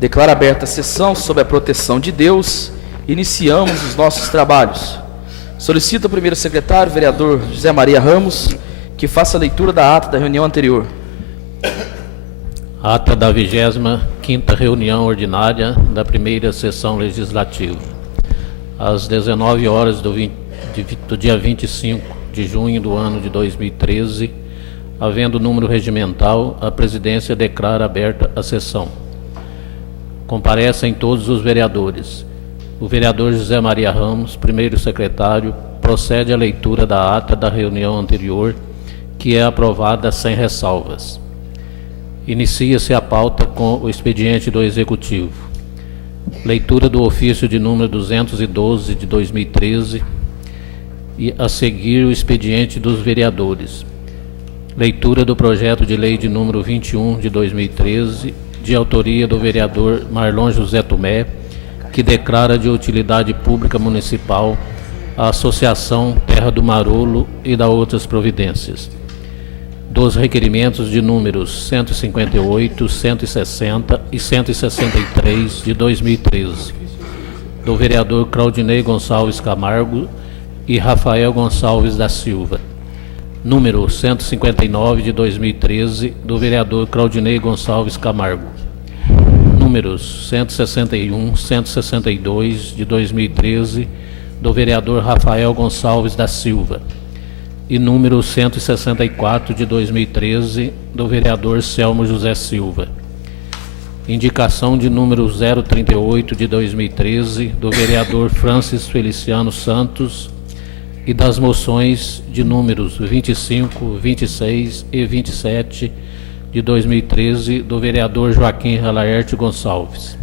Declaro aberta a sessão sob a proteção de Deus. Iniciamos os nossos trabalhos. Solicito ao primeiro secretário, vereador José Maria Ramos, que faça a leitura da ata da reunião anterior. Ata da 25ª reunião ordinária da primeira sessão legislativa. Às 19 horas do dia 25 de junho do ano de 2013, havendo número regimental, a presidência declara aberta a sessão. Comparecem todos os vereadores. O vereador José Maria Ramos, primeiro secretário, procede à leitura da ata da reunião anterior, que é aprovada sem ressalvas. Inicia-se a pauta com o expediente do Executivo. Leitura do ofício de número 212 de 2013 e, a seguir, o expediente dos vereadores. Leitura do projeto de lei de número 21 de 2013, de autoria do vereador Marlon José Tomé, que declara de utilidade pública municipal a Associação Terra do Marolo e da outras providências. Dos requerimentos de números 158, 160 e 163 de 2013, do vereador Claudinei Gonçalves Camargo e Rafael Gonçalves da Silva. Número 159 de 2013, do vereador Claudinei Gonçalves Camargo. Números 161, 162 de 2013, do vereador Rafael Gonçalves da Silva. E número 164 de 2013, do vereador Selmo José Silva. Indicação de número 038 de 2013, do vereador Francis Feliciano Santos, e das moções de números 25, 26 e 27 de 2013, do vereador Joaquim Alaerte Gonçalves.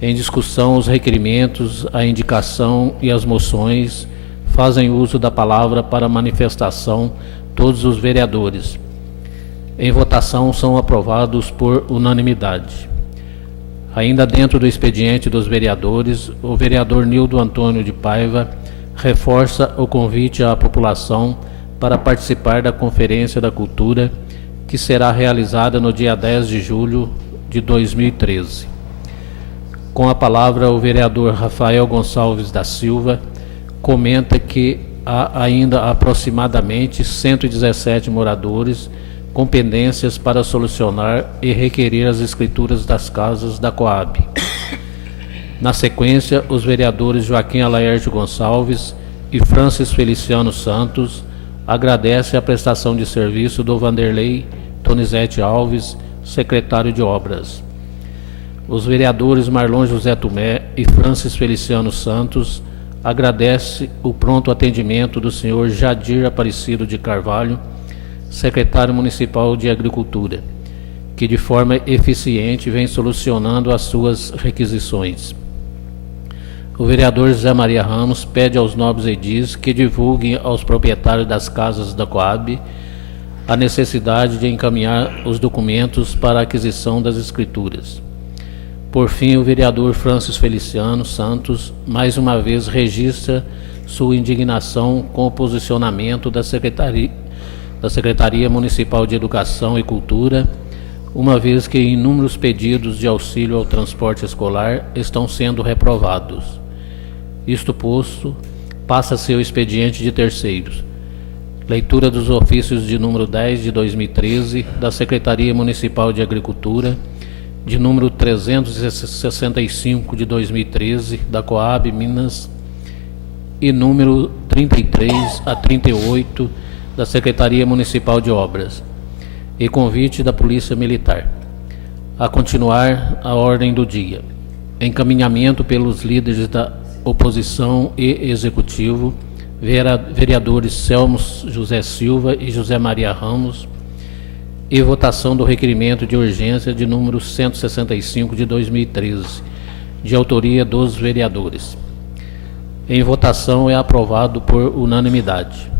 Em discussão, os requerimentos, a indicação e as moções fazem uso da palavra para manifestação todos os vereadores. Em votação são aprovados por unanimidade. Ainda dentro do expediente dos vereadores, o vereador Nildo Antônio de Paiva reforça o convite à população para participar da Conferência da Cultura, que será realizada no dia 10 de julho de 2013. Com a palavra, o vereador Rafael Gonçalves da Silva comenta que há ainda aproximadamente 117 moradores com pendências para solucionar e requerer as escrituras das casas da Coab. Na sequência, os vereadores Joaquim Alaerte Gonçalves e Francis Feliciano Santos agradecem a prestação de serviço do Vanderlei Tonizete Alves, secretário de Obras. Os vereadores Marlon José Tomé e Francis Feliciano Santos agradecem o pronto atendimento do senhor Jadir Aparecido de Carvalho, secretário municipal de Agricultura, que de forma eficiente vem solucionando as suas requisições. O vereador José Maria Ramos pede aos nobres edis que divulguem aos proprietários das casas da Coab a necessidade de encaminhar os documentos para a aquisição das escrituras. Por fim, o vereador Francis Feliciano Santos mais uma vez registra sua indignação com o posicionamento da Secretaria Municipal de Educação e Cultura, uma vez que inúmeros pedidos de auxílio ao transporte escolar estão sendo reprovados. Isto posto, passa-se o expediente de terceiros. Leitura dos ofícios de número 10 de 2013 da Secretaria Municipal de Agricultura, de número 365 de 2013 da Coab Minas e número 33 a 38 da Secretaria Municipal de Obras, e convite da Polícia Militar. A continuar, a ordem do dia. Encaminhamento pelos líderes da oposição e executivo, vereadores Selmo José Silva e José Maria Ramos, e votação do requerimento de urgência de número 165 de 2013, de autoria dos vereadores. Em votação é aprovado por unanimidade.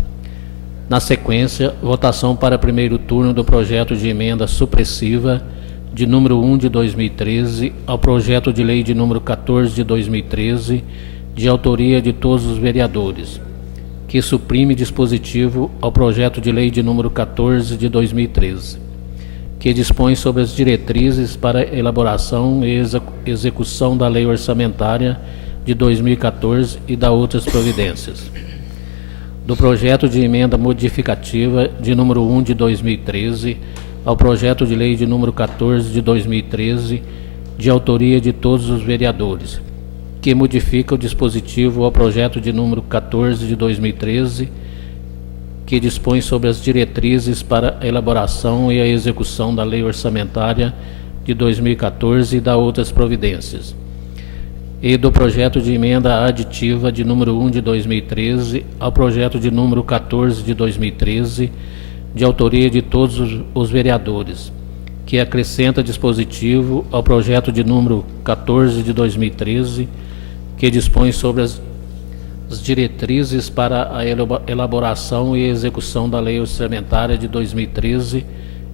Na sequência, votação para primeiro turno do projeto de emenda supressiva de número 1 de 2013 ao projeto de lei de número 14 de 2013, de autoria de todos os vereadores, que suprime dispositivo ao projeto de lei de número 14 de 2013. que dispõe sobre as diretrizes para elaboração e execução da Lei Orçamentária de 2014 e da outras providências. Do projeto de emenda modificativa de número 1 de 2013 ao projeto de lei de número 14 de 2013, de autoria de todos os vereadores, que modifica o dispositivo ao projeto de número 14 de 2013, que dispõe sobre as diretrizes para a elaboração e a execução da Lei Orçamentária de 2014 e da outras providências. E do projeto de emenda aditiva de número 1 de 2013 ao projeto de número 14 de 2013, de autoria de todos os vereadores, que acrescenta dispositivo ao projeto de número 14 de 2013, que dispõe sobre as diretrizes para a elaboração e execução da Lei Orçamentária de 2013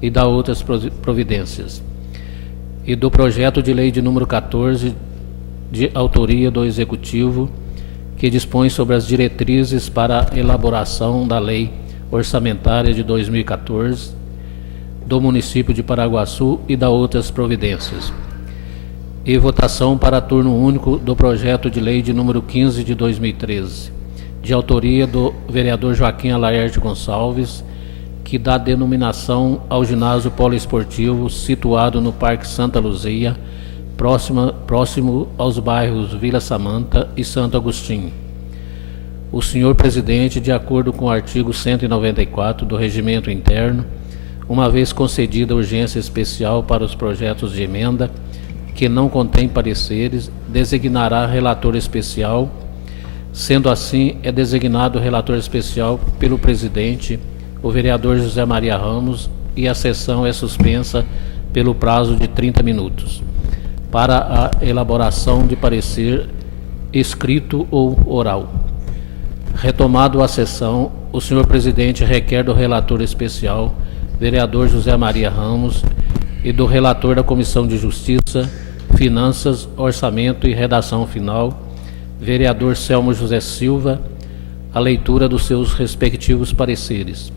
e da outras providências. E do projeto de lei de número 14, de autoria do Executivo, que dispõe sobre as diretrizes para a elaboração da Lei Orçamentária de 2014 do município de Paraguaçu e da outras providências. E votação para turno único do projeto de lei de número 15 de 2013, de autoria do vereador Joaquim Alaerte Gonçalves, que dá denominação ao ginásio poliesportivo situado no Parque Santa Luzia, próximo aos bairros Vila Samanta e Santo Agostinho. O senhor presidente, de acordo com o artigo 194 do Regimento Interno, uma vez concedida urgência especial para os projetos de emenda que não contém pareceres, designará relator especial. Sendo assim, é designado relator especial pelo presidente, o vereador José Maria Ramos, e a sessão é suspensa pelo prazo de 30 minutos, para a elaboração de parecer escrito ou oral. Retomado a sessão, o senhor presidente requer do relator especial, vereador José Maria Ramos, e do relator da Comissão de Justiça, Finanças, Orçamento e Redação Final, vereador Selmo José Silva, a leitura dos seus respectivos pareceres.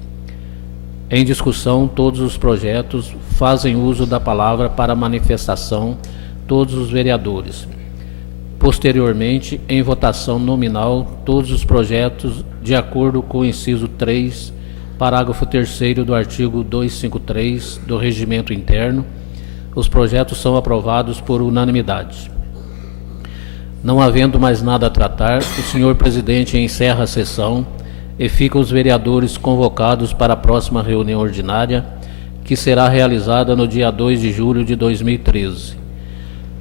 Em discussão, todos os projetos fazem uso da palavra para manifestação todos os vereadores. Posteriormente, em votação nominal, todos os projetos, de acordo com o inciso 3, parágrafo 3º do artigo 253 do Regimento Interno, os projetos são aprovados por unanimidade. Não havendo mais nada a tratar, o senhor presidente encerra a sessão e fica os vereadores convocados para a próxima reunião ordinária, que será realizada no dia 2 de julho de 2013.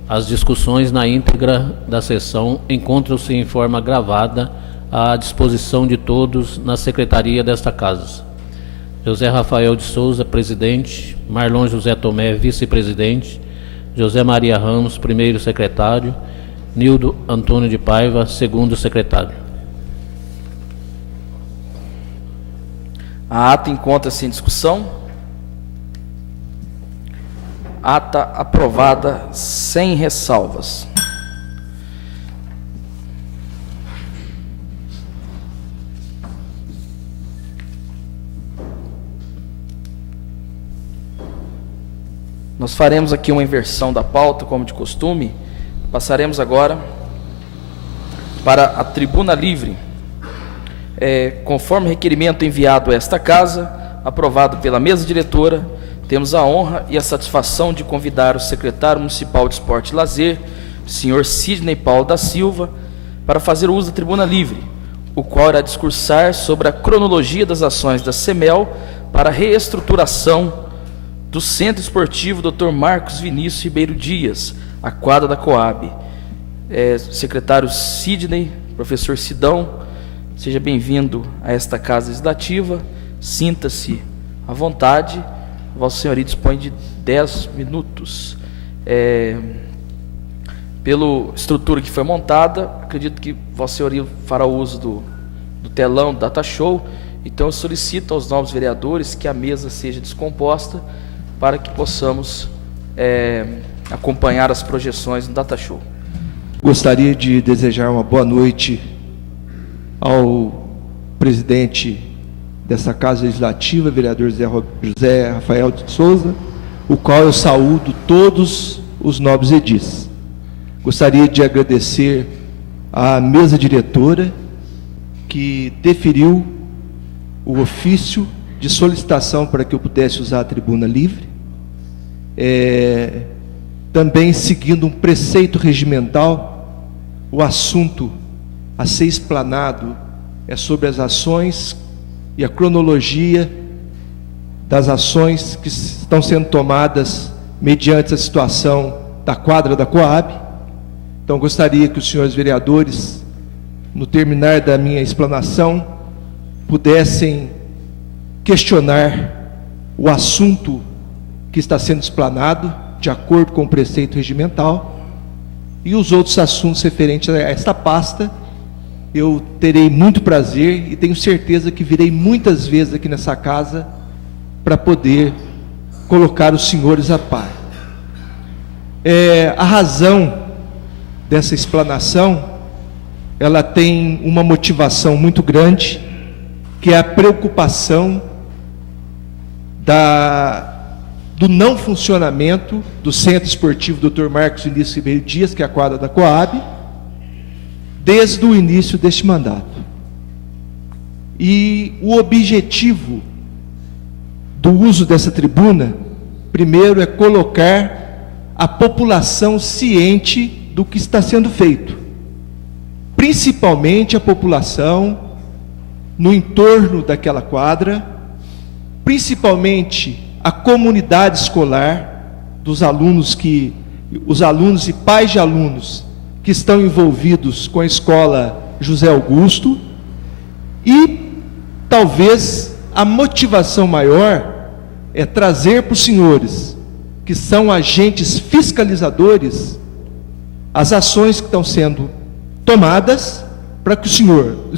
As discussões na íntegra da sessão encontram-se em forma gravada à disposição de todos na secretaria desta casa. José Rafael de Souza, presidente; Marlon José Tomé, vice-presidente; José Maria Ramos, primeiro secretário; Nildo Antônio de Paiva, segundo secretário. A ata encontra-se em discussão. Ata aprovada sem ressalvas. Nós faremos aqui uma inversão da pauta, como de costume. Passaremos agora para a tribuna livre. Conforme requerimento enviado a esta casa, aprovado pela mesa diretora, temos a honra e a satisfação de convidar o secretário municipal de Esporte e Lazer, senhor Sidney Paulo da Silva, para fazer uso da tribuna livre, o qual irá discursar sobre a cronologia das ações da CEMEL para a reestruturação do Centro Esportivo Dr. Marcos Vinícius Ribeiro Dias, a quadra da Coab. Secretário Sidney, professor Sidão, seja bem-vindo a esta casa legislativa, sinta-se à vontade. Vossa Senhoria dispõe de 10 minutos. Pela estrutura que foi montada, acredito que Vossa Senhoria fará uso do telão do Data Show, então eu solicito aos novos vereadores que a mesa seja descomposta para que possamos acompanhar as projeções no Data Show. Gostaria de desejar uma boa noite ao presidente dessa Casa Legislativa, vereador José Rafael de Souza, o qual eu saúdo todos os nobres edis. Gostaria de agradecer à mesa diretora que deferiu o ofício de solicitação para que eu pudesse usar a tribuna livre, também seguindo um preceito regimental. O assunto a ser explanado é sobre as ações e a cronologia das ações que estão sendo tomadas mediante a situação da quadra da Coab. Então, gostaria que os senhores vereadores, no terminar da minha explanação, pudessem questionar o assunto que está sendo explanado, de acordo com o preceito regimental, e os outros assuntos referentes a esta pasta. Eu terei muito prazer e tenho certeza que virei muitas vezes aqui nessa casa para poder colocar os senhores a par. A razão dessa explanação, ela tem uma motivação muito grande, que é a preocupação do não funcionamento do Centro Esportivo Dr. Marcos Vinícius Ribeiro Dias, que é a quadra da Coab, desde o início deste mandato. E o objetivo do uso dessa tribuna, primeiro, é colocar a população ciente do que está sendo feito, principalmente a população no entorno daquela quadra, principalmente a comunidade escolar, os alunos e pais de alunos que estão envolvidos com a escola José Augusto, e talvez a motivação maior é trazer para os senhores, que são agentes fiscalizadores, as ações que estão sendo tomadas, para que os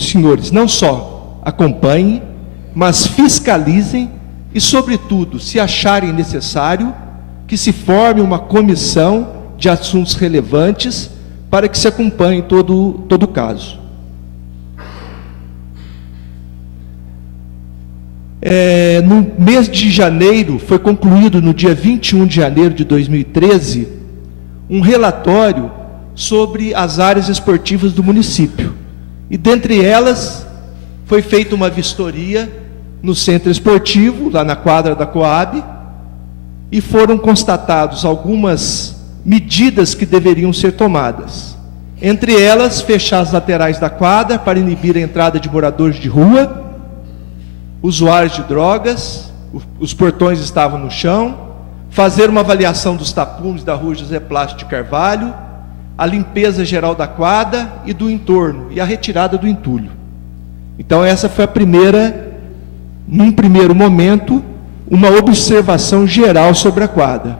senhores não só acompanhem, mas fiscalizem e, sobretudo, se acharem necessário, que se forme uma comissão de assuntos relevantes para que se acompanhe todo o caso. No mês de janeiro, foi concluído no dia 21 de janeiro de 2013, um relatório sobre as áreas esportivas do município. E dentre elas, foi feita uma vistoria no centro esportivo, lá na quadra da Coab, e foram constatados algumas medidas que deveriam ser tomadas. Entre elas, fechar as laterais da quadra para inibir a entrada de moradores de rua, usuários de drogas, os portões estavam no chão, fazer uma avaliação dos tapumes da rua José Plácido de Carvalho, a limpeza geral da quadra e do entorno, e a retirada do entulho. Então essa foi a primeira, num primeiro momento, uma observação geral sobre a quadra.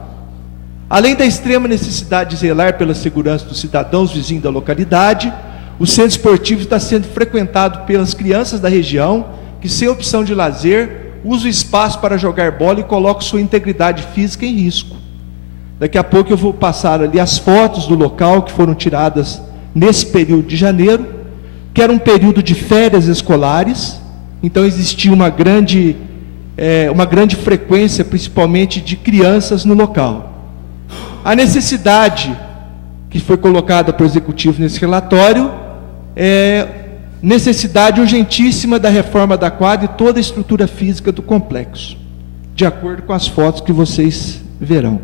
Além da extrema necessidade de zelar pela segurança dos cidadãos vizinhos da localidade, o centro esportivo está sendo frequentado pelas crianças da região, que sem opção de lazer, usa o espaço para jogar bola e coloca sua integridade física em risco. Daqui a pouco eu vou passar ali as fotos do local que foram tiradas nesse período de janeiro, que era um período de férias escolares, então existia uma grande frequência, principalmente de crianças no local. A necessidade que foi colocada para o Executivo nesse relatório é necessidade urgentíssima da reforma da quadra e toda a estrutura física do complexo, de acordo com as fotos que vocês verão.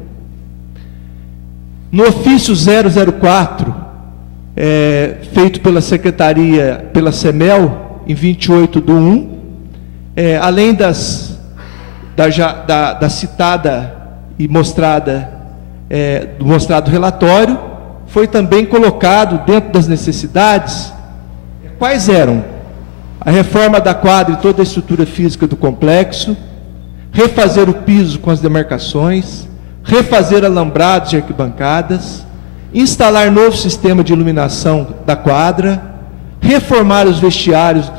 No ofício 004, feito pela Secretaria, pela CEMEL, em 28/1, além da citada e do mostrado relatório, foi também colocado dentro das necessidades, quais eram: a reforma da quadra e toda a estrutura física do complexo, refazer o piso com as demarcações, refazer alambrados e arquibancadas, instalar novo sistema de iluminação da quadra, reformar os vestiários,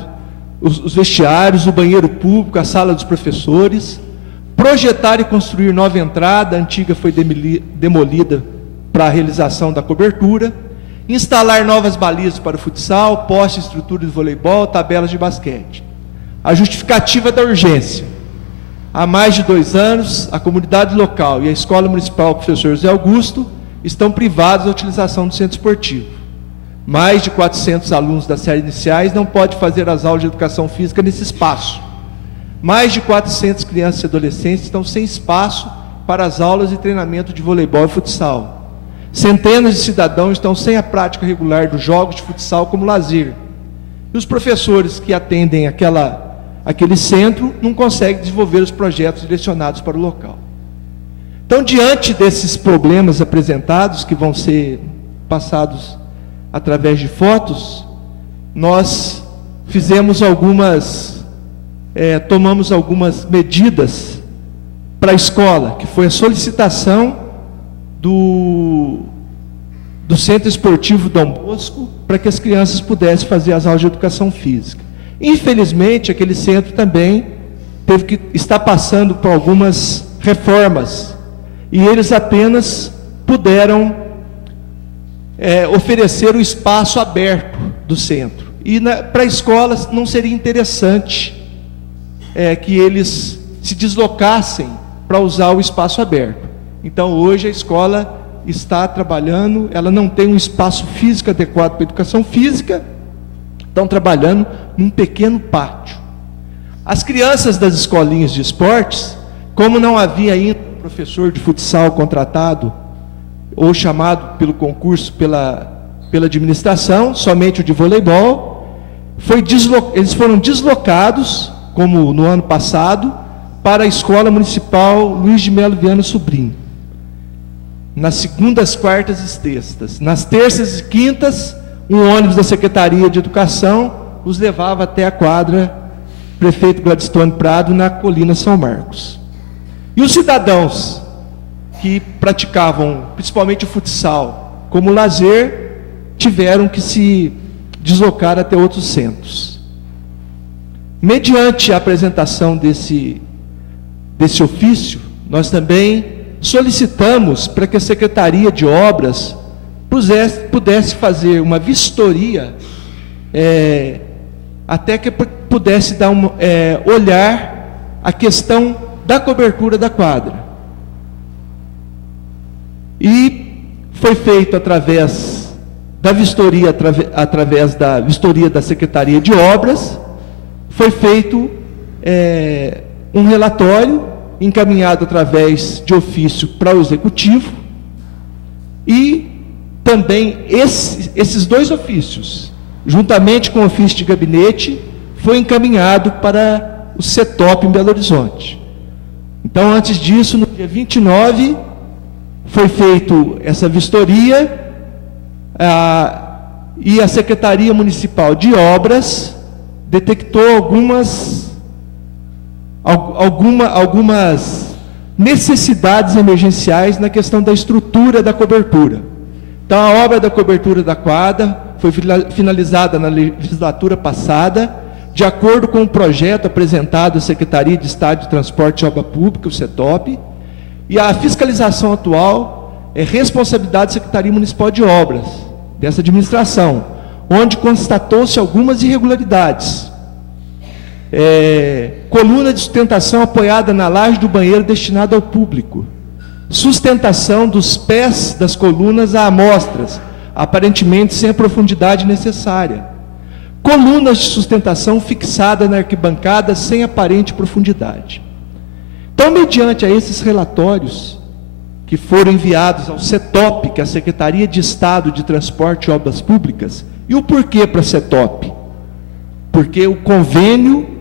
o banheiro público, a sala dos professores, projetar e construir nova entrada, a antiga foi demolida para a realização da cobertura, instalar novas balizas para o futsal, poste, estrutura de voleibol, tabelas de basquete. A justificativa da urgência: há mais de 2 anos, a comunidade local e a Escola Municipal Professor José Augusto estão privados da utilização do centro esportivo. Mais de 400 alunos das séries iniciais não podem fazer as aulas de educação física nesse espaço. Mais de 400 crianças e adolescentes estão sem espaço para as aulas e treinamento de voleibol e futsal. Centenas de cidadãos estão sem a prática regular dos jogos de futsal como lazer. E os professores que atendem aquele centro não conseguem desenvolver os projetos direcionados para o local. Então, diante desses problemas apresentados, que vão ser passados através de fotos, nós tomamos algumas medidas para a escola, que foi a solicitação do Centro Esportivo Dom Bosco, para que as crianças pudessem fazer as aulas de educação física. Infelizmente, aquele centro também está passando por algumas reformas, e eles apenas puderam oferecer o espaço aberto do centro. E para a escola não seria interessante que eles se deslocassem para usar o espaço aberto. Então, hoje a escola está trabalhando, ela não tem um espaço físico adequado para a educação física, estão trabalhando num pequeno pátio. As crianças das escolinhas de esportes, como não havia ainda um professor de futsal contratado, ou chamado pelo concurso, pela administração, somente o de voleibol, eles foram deslocados, como no ano passado, para a Escola Municipal Luiz de Melo Viana Sobrinho, nas segundas, quartas e sextas. Nas terças e quintas, um ônibus da Secretaria de Educação os levava até a quadra Prefeito Gladstone Prado, na Colina São Marcos. E os cidadãos que praticavam principalmente o futsal como lazer, tiveram que se deslocar até outros centros. Mediante a apresentação desse ofício, nós também solicitamos para que a Secretaria de Obras pudesse fazer uma vistoria, até que pudesse dar olhar a questão da cobertura da quadra. E foi feito através da vistoria da Secretaria de Obras, foi feito um relatório encaminhado através de ofício para o Executivo, e também esses 2 ofícios, juntamente com o ofício de gabinete, foi encaminhado para o CETOP em Belo Horizonte. Então, antes disso, no dia 29, foi feito essa vistoria, e a Secretaria Municipal de Obras detectou algumas necessidades emergenciais na questão da estrutura da cobertura. Então, a obra da cobertura da quadra foi finalizada na legislatura passada, de acordo com o projeto apresentado à Secretaria de Estado de Transporte e Obra Pública, o CETOP, e a fiscalização atual é responsabilidade da Secretaria Municipal de Obras, dessa administração, onde constatou-se algumas irregularidades. Coluna de sustentação apoiada na laje do banheiro destinada ao público, sustentação dos pés das colunas a amostras, aparentemente sem a profundidade necessária, colunas de sustentação fixada na arquibancada sem aparente profundidade. Então, mediante a esses relatórios que foram enviados ao CETOP, que é a Secretaria de Estado de Transporte e Obras Públicas, e o porquê para a CETOP? Porque o convênio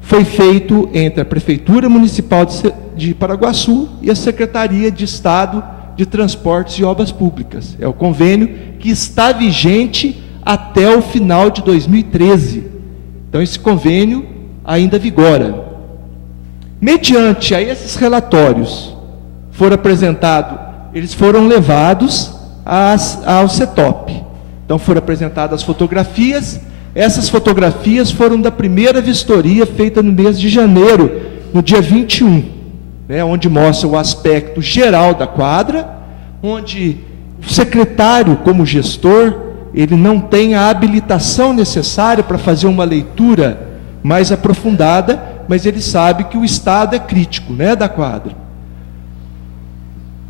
foi feito entre a Prefeitura Municipal de Paraguaçu e a Secretaria de Estado de Transportes e Obras Públicas. É o convênio que está vigente até o final de 2013. Então, esse convênio ainda vigora. Mediante a esses relatórios foram apresentados, eles foram levados ao CETOP. Então, foram apresentadas as fotografias. Essas fotografias foram da primeira vistoria feita no mês de janeiro, no dia 21, onde mostra o aspecto geral da quadra, onde o secretário, como gestor, ele não tem a habilitação necessária para fazer uma leitura mais aprofundada, mas ele sabe que o estado é crítico, né, da quadra.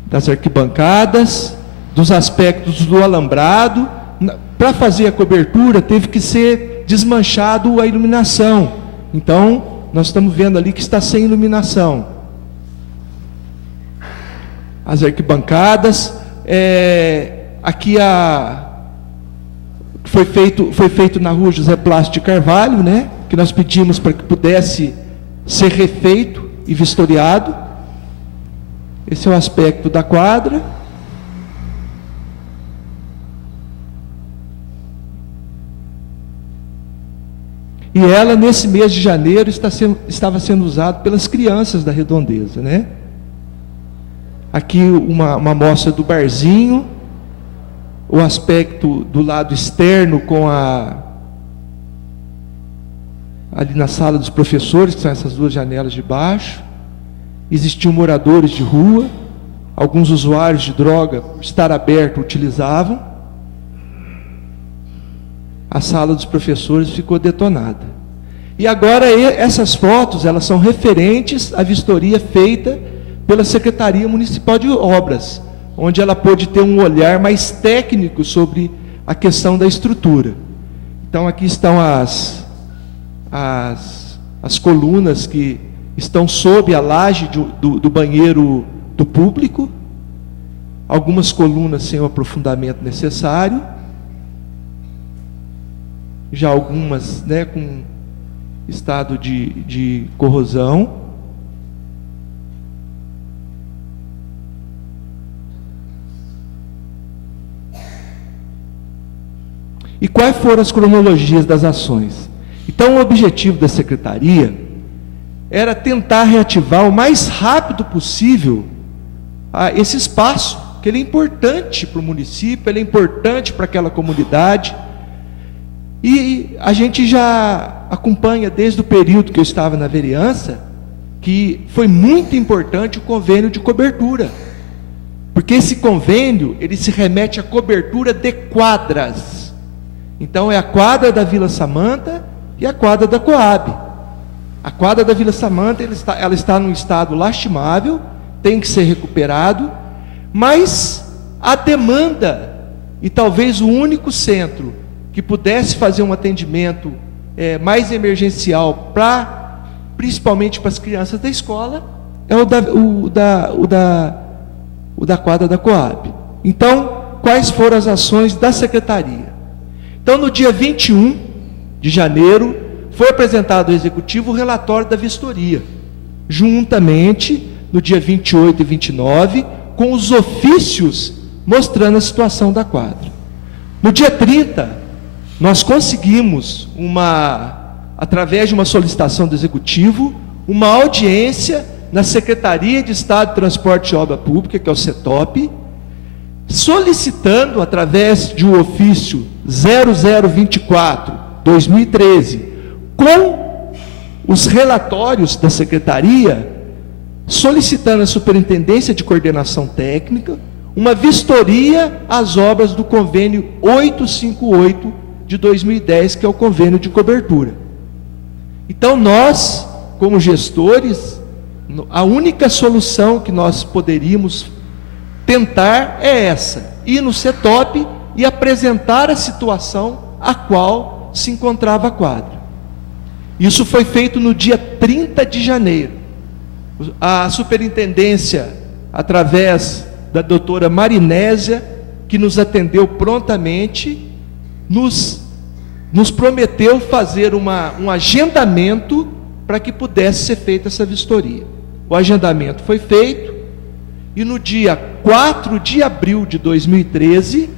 Das arquibancadas, dos aspectos do alambrado. Para fazer a cobertura, teve que ser desmanchado a iluminação. Então, nós estamos vendo ali que está sem iluminação. As arquibancadas, aqui foi feito na rua José Plácido de Carvalho, né, que nós pedimos para que pudesse ser refeito e vistoriado. Esse é o aspecto da quadra. E ela, nesse mês de janeiro, estava sendo usada pelas crianças da Redondeza, né? Aqui uma amostra do barzinho, o aspecto do lado externo com ali na sala dos professores, que são essas duas janelas de baixo. Existiam moradores de rua, alguns usuários de droga, estar aberto, utilizavam. A sala dos professores ficou detonada. E agora essas fotos, elas são referentes à vistoria feita pela Secretaria Municipal de Obras, onde ela pôde ter um olhar mais técnico sobre a questão da estrutura. Então aqui estão as colunas que estão sob a laje do banheiro do público, algumas colunas sem o aprofundamento necessário, já algumas, né, com estado de corrosão. E quais foram as cronologias das ações? Então, o objetivo da Secretaria era tentar reativar o mais rápido possível esse espaço, que ele é importante para o município, ele é importante para aquela comunidade. E a gente já acompanha desde o período que eu estava na vereança, que foi muito importante o convênio de cobertura, porque esse convênio, ele se remete à cobertura de quadras. Então é a quadra da Vila Samanta e a quadra da Coab. A quadra da Vila Samanta, ela está num estado lastimável, tem que ser recuperado, mas a demanda, e talvez o único centro que pudesse fazer um atendimento mais emergencial, principalmente para as crianças da escola, é o da quadra da Coab. Então, quais foram as ações da Secretaria? Então, no dia 21 de janeiro, foi apresentado ao Executivo o relatório da vistoria, juntamente, no dia 28 e 29, com os ofícios mostrando a situação da quadra. No dia 30, nós conseguimos, através de uma solicitação do Executivo, uma audiência na Secretaria de Estado de Transporte e Obra Pública, que é o CETOP, solicitando, através de um ofício 0024/2013, com os relatórios da Secretaria, solicitando à Superintendência de Coordenação Técnica uma vistoria às obras do convênio 858 de 2010, que é o convênio de cobertura. Então nós, como gestores, a única solução que nós poderíamos tentar é essa: ir no CETOP e apresentar a situação a qual se encontrava a quadra. Isso foi feito no dia 30 de janeiro. A superintendência, através da doutora Marinésia, que nos atendeu prontamente, nos prometeu fazer um agendamento para que pudesse ser feita essa vistoria. O agendamento foi feito, e no dia 4 de abril de 2013,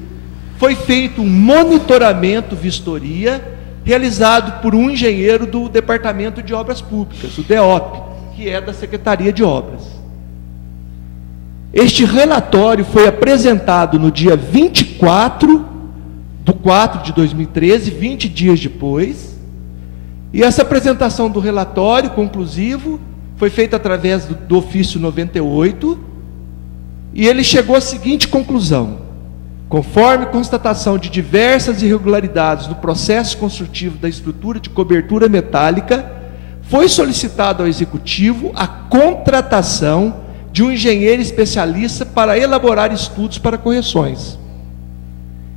foi feito um monitoramento vistoria, realizado por um engenheiro do Departamento de Obras Públicas, o DEOP, que é da Secretaria de Obras. Este relatório foi apresentado no dia 24/4 de 2013, 20 dias depois, e essa apresentação do relatório conclusivo foi feita através do ofício 98, e ele chegou à seguinte conclusão: conforme constatação de diversas irregularidades no processo construtivo da estrutura de cobertura metálica, foi solicitado ao Executivo a contratação de um engenheiro especialista para elaborar estudos para correções.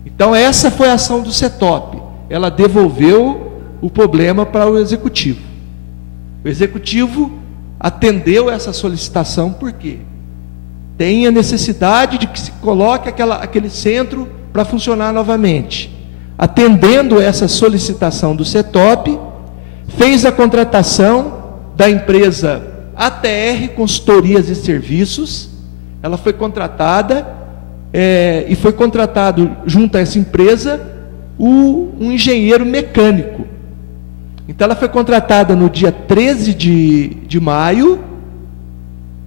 Então, essa foi a ação do CETOP. Ela devolveu o problema para o Executivo. O Executivo atendeu essa solicitação porque tem a necessidade de que se coloque aquele centro para funcionar novamente. Atendendo essa solicitação do CETOP, fez a contratação da empresa ATR Consultorias e Serviços. Ela foi contratada e foi contratado junto a essa empresa um engenheiro mecânico. Então ela foi contratada no dia 13 de maio,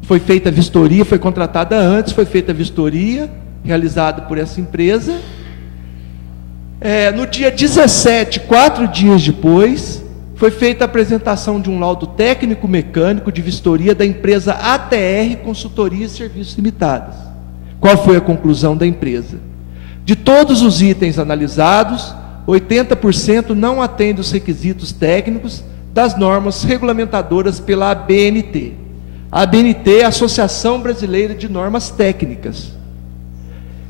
foi feita a vistoria, foi contratada antes, foi feita a vistoria, realizada por essa empresa. No dia 17, 4 dias depois, foi feita a apresentação de um laudo técnico-mecânico de vistoria da empresa ATR Consultoria e Serviços Limitadas. Qual foi a conclusão da empresa? De todos os itens analisados, 80% não atende os requisitos técnicos das normas regulamentadoras pela ABNT. A ABNT é a Associação Brasileira de Normas Técnicas.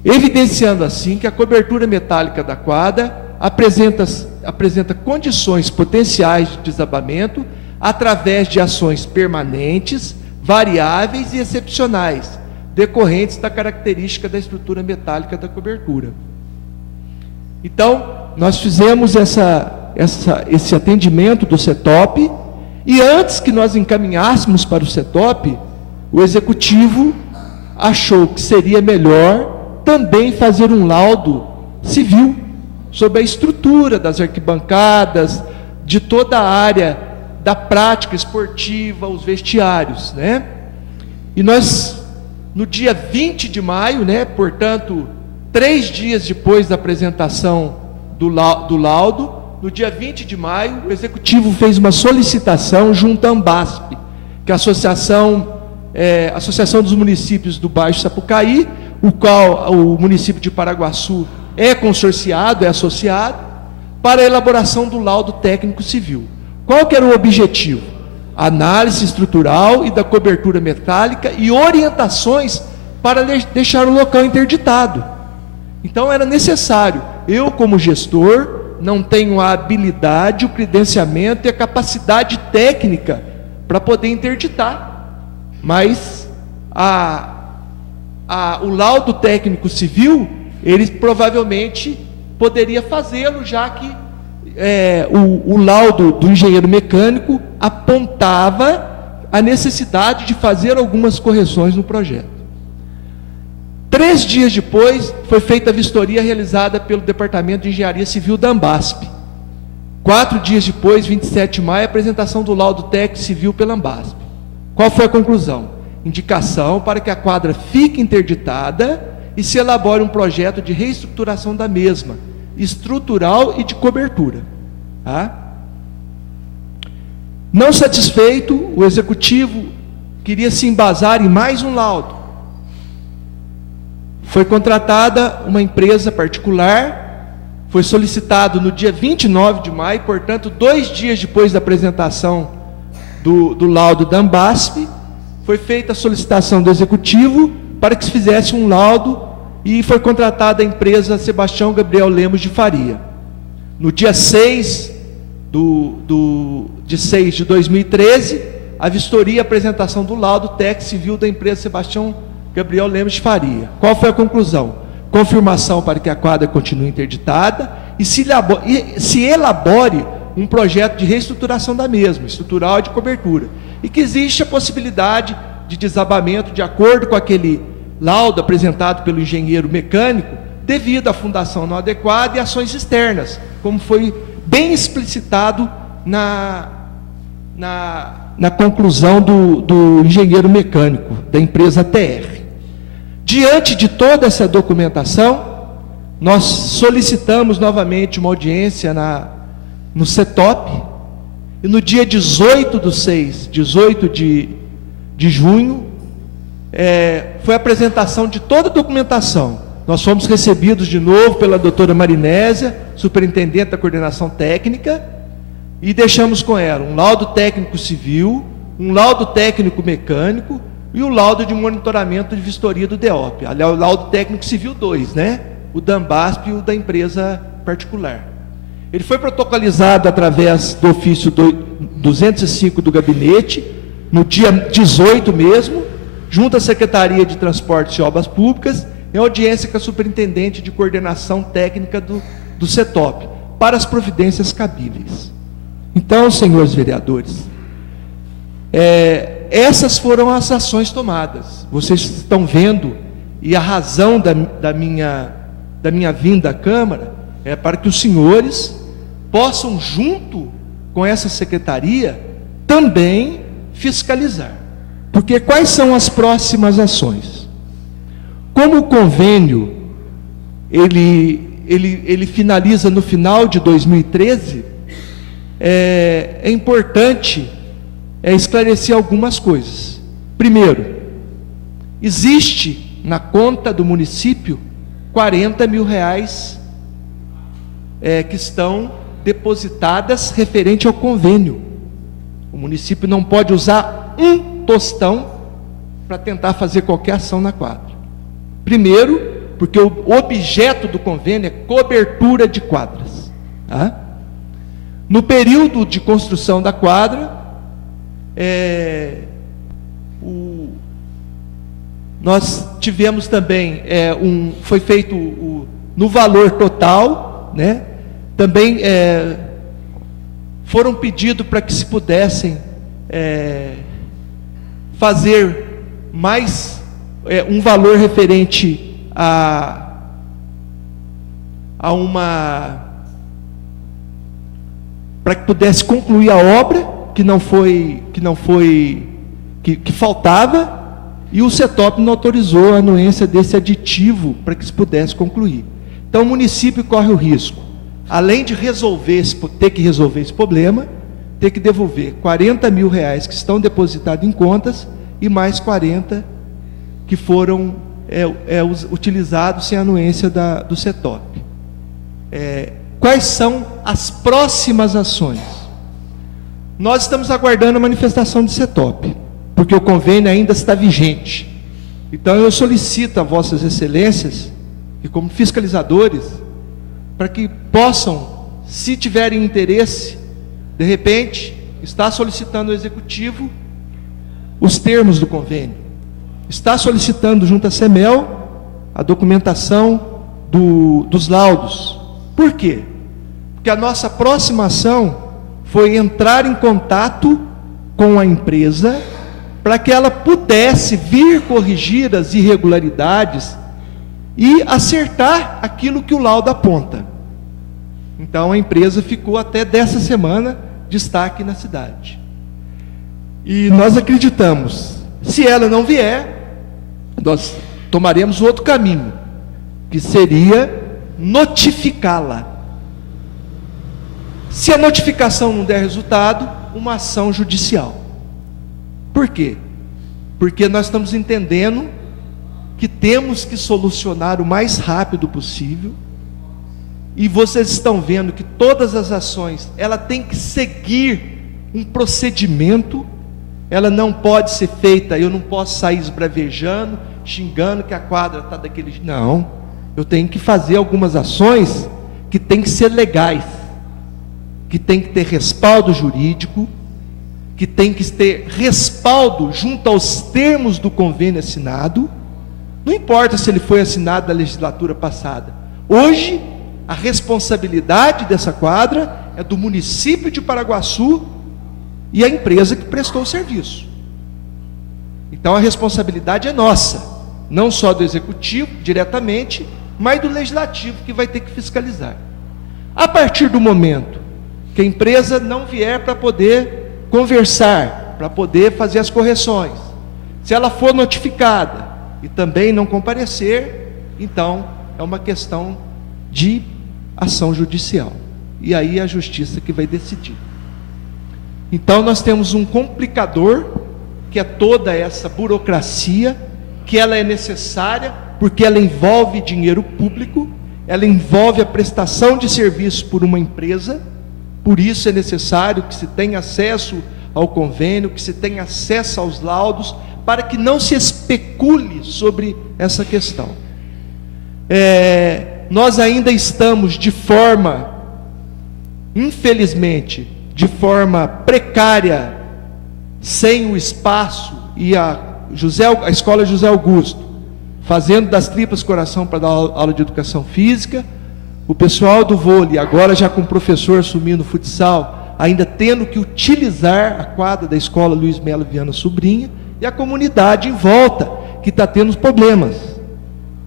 Evidenciando assim que a cobertura metálica da quadra apresenta condições potenciais de desabamento através de ações permanentes, variáveis e excepcionais, decorrentes da característica da estrutura metálica da cobertura. Então, nós fizemos esse atendimento do CETOP, e antes que nós encaminhássemos para o CETOP, o Executivo achou que seria melhor também fazer um laudo civil sobre a estrutura das arquibancadas, de toda a área da prática esportiva, os vestiários, né? E nós, no dia 20 de maio, né, portanto, 3 dias depois da apresentação do laudo, no dia 20 de maio, o Executivo fez uma solicitação junto à ANBASP, que é a Associação dos Municípios do Baixo Sapucaí, o qual o município de Paraguaçu é consorciado, é associado, para a elaboração do laudo técnico civil. Qual que era o objetivo? Análise estrutural e da cobertura metálica e orientações para deixar o local interditado. Então era necessário. Eu, como gestor, não tenho a habilidade, o credenciamento e a capacidade técnica para poder interditar. Mas o laudo técnico civil, ele provavelmente poderia fazê-lo, já que o laudo do engenheiro mecânico apontava a necessidade de fazer algumas correções no projeto. 3 dias depois, foi feita a vistoria realizada pelo Departamento de Engenharia Civil da ANBASP. 4 dias depois, 27 de maio, a apresentação do laudo técnico civil pela ANBASP. Qual foi a conclusão? Indicação para que a quadra fique interditada e se elabore um projeto de reestruturação da mesma, estrutural e de cobertura. Tá? Não satisfeito, o Executivo queria se embasar em mais um laudo. Foi contratada uma empresa particular, foi solicitado no dia 29 de maio, portanto, 2 dias depois da apresentação do laudo da ANBASP, foi feita a solicitação do Executivo para que se fizesse um laudo e foi contratada a empresa Sebastião Gabriel Lemos de Faria. No dia 6 de 6 de 2013, a vistoria e apresentação do laudo técnico civil da empresa Sebastião Gabriel Lemos de Faria. Qual foi a conclusão? Confirmação para que a quadra continue interditada e se elabore um projeto de reestruturação da mesma, estrutural e de cobertura. E que existe a possibilidade de desabamento de acordo com aquele laudo apresentado pelo engenheiro mecânico, devido à fundação não adequada e ações externas, como foi bem explicitado na conclusão do engenheiro mecânico da empresa TR. Diante de toda essa documentação, nós solicitamos novamente uma audiência no CETOP, e no dia 18 de junho, foi a apresentação de toda a documentação. Nós fomos recebidos de novo pela doutora Marinésia, superintendente da coordenação técnica, e deixamos com ela um laudo técnico civil, um laudo técnico mecânico e o laudo de monitoramento de vistoria do DEOP. Aliás, o laudo técnico civil 2, né? O da Ambasp e o da empresa particular. Ele foi protocolizado através do ofício 205 do gabinete, no dia 18 mesmo, junto à Secretaria de Transportes e Obras Públicas, em audiência com a Superintendente de Coordenação Técnica do CETOP, para as providências cabíveis. Então, senhores vereadores, essas foram as ações tomadas. Vocês estão vendo, e a razão da minha vinda à Câmara é para que os senhores possam, junto com essa secretaria, também fiscalizar. Porque quais são as próximas ações? Como o convênio, ele finaliza no final de 2013, é importante esclarecer algumas coisas. Primeiro, existe na conta do município R$40 mil que estão depositadas referente ao convênio. O município não pode usar um tostão para tentar fazer qualquer ação na quadra. Primeiro, porque o objeto do convênio é cobertura de quadras. Tá? No período de construção da quadra, nós tivemos também, foi feito no valor total, né? Também foram pedidos para que se pudessem fazer mais um valor referente a uma, para que pudesse concluir a obra que faltava, e o CETOP não autorizou a anuência desse aditivo para que se pudesse concluir. Então o município corre o risco, além de ter que resolver esse problema, ter que devolver R$40 mil que estão depositados em contas e mais 40 que foram utilizados sem anuência do CETOP. Quais são as próximas ações? Nós estamos aguardando a manifestação do CETOP, porque o convênio ainda está vigente. Então eu solicito a vossas excelências, e como fiscalizadores, para que possam, se tiverem interesse, de repente, estar solicitando ao Executivo os termos do convênio. Está solicitando junto à CEMEL a documentação dos laudos. Por quê? Porque a nossa próxima ação foi entrar em contato com a empresa para que ela pudesse vir corrigir as irregularidades e acertar aquilo que o laudo aponta. Então a empresa ficou até dessa semana destaque na cidade. E nós acreditamos, se ela não vier, nós tomaremos outro caminho, que seria notificá-la. Se a notificação não der resultado, uma ação judicial. Por quê? Porque nós estamos entendendo que temos que solucionar o mais rápido possível, e vocês estão vendo que todas as ações, ela tem que seguir um procedimento, ela não pode ser feita, eu não posso sair esbravejando, xingando que a quadra está daquele jeito. Não, eu tenho que fazer algumas ações que tem que ser legais, que tem que ter respaldo jurídico, que tem que ter respaldo junto aos termos do convênio assinado. Não importa se ele foi assinado na legislatura passada. Hoje, a responsabilidade dessa quadra é do município de Paraguaçu e a empresa que prestou o serviço. Então a responsabilidade é nossa, não só do executivo diretamente, mas do legislativo, que vai ter que fiscalizar. A partir do momento que a empresa não vier para poder conversar, para poder fazer as correções, se ela for notificada e também não comparecer, então é uma questão de ação judicial, e aí é a justiça que vai decidir. Então nós temos um complicador, que é toda essa burocracia, que ela é necessária, porque ela envolve dinheiro público, ela envolve a prestação de serviço por uma empresa, Por isso é necessário que se tenha acesso ao convênio, que se tenha acesso aos laudos, para que não se especule sobre essa questão. Nós ainda estamos de forma, infelizmente, de forma precária, sem o espaço, e a Escola José Augusto, fazendo das tripas coração para dar aula de educação física, o pessoal do vôlei, agora já com o professor assumindo o futsal, ainda tendo que utilizar a quadra da escola Luiz Melo Viana Sobrinha, e a comunidade em volta, que está tendo problemas.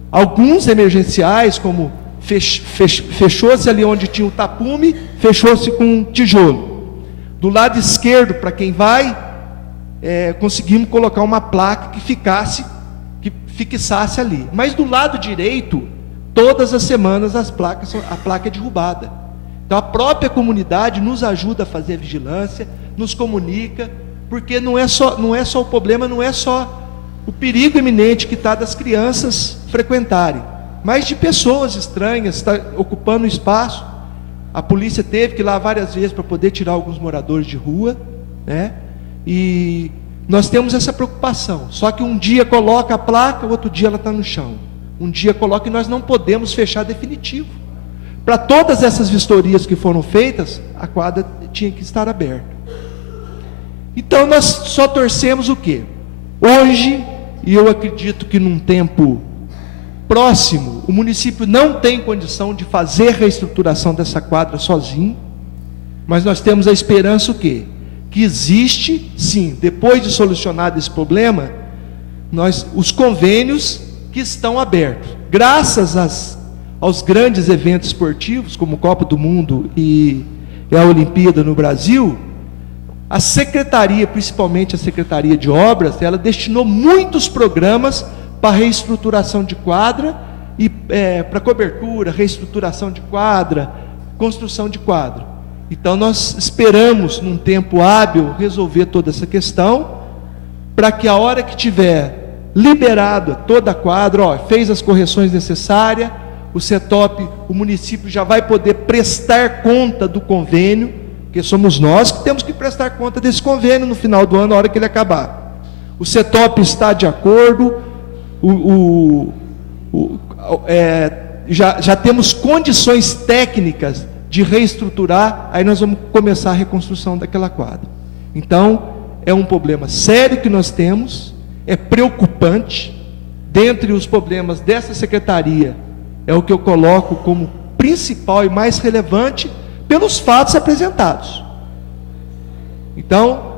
Alguns emergenciais, como fechou-se ali onde tinha o tapume, fechou-se com tijolo. Do lado esquerdo, para quem vai, conseguimos colocar uma placa que fixasse ali. Mas do lado direito, todas as semanas a placa é derrubada. Então a própria comunidade nos ajuda a fazer a vigilância, nos comunica, porque não é só o problema, não é só o perigo iminente que está das crianças frequentarem, mas de pessoas estranhas, está ocupando espaço. A polícia teve que ir lá várias vezes para poder tirar alguns moradores de rua, né? E nós temos essa preocupação. Só que um dia coloca a placa, o outro dia ela está no chão. Um dia coloca, e nós não podemos fechar definitivo. Para todas essas vistorias que foram feitas, a quadra tinha que estar aberta. Então nós só torcemos o quê? Hoje, e eu acredito que num tempo próximo, o município não tem condição de fazer a reestruturação dessa quadra sozinho, mas nós temos a esperança o quê? Que existe, sim, depois de solucionado esse problema, os convênios que estão abertos. Graças aos grandes eventos esportivos, como Copa do Mundo e a Olimpíada no Brasil, a secretaria, principalmente a Secretaria de Obras, ela destinou muitos programas para reestruturação de quadra, e para cobertura, reestruturação de quadra, construção de quadra. Então nós esperamos, num tempo hábil, resolver toda essa questão, para que a hora que tiver liberado toda a quadra, fez as correções necessárias, o CETOP, o município já vai poder prestar conta do convênio, porque somos nós que temos que prestar conta desse convênio no final do ano, na hora que ele acabar. O CETOP está de acordo, já temos condições técnicas de reestruturar, aí nós vamos começar a reconstrução daquela quadra. Então, é um problema sério que nós temos, é preocupante. Dentre os problemas dessa secretaria, é o que eu coloco como principal e mais relevante, pelos fatos apresentados. Então,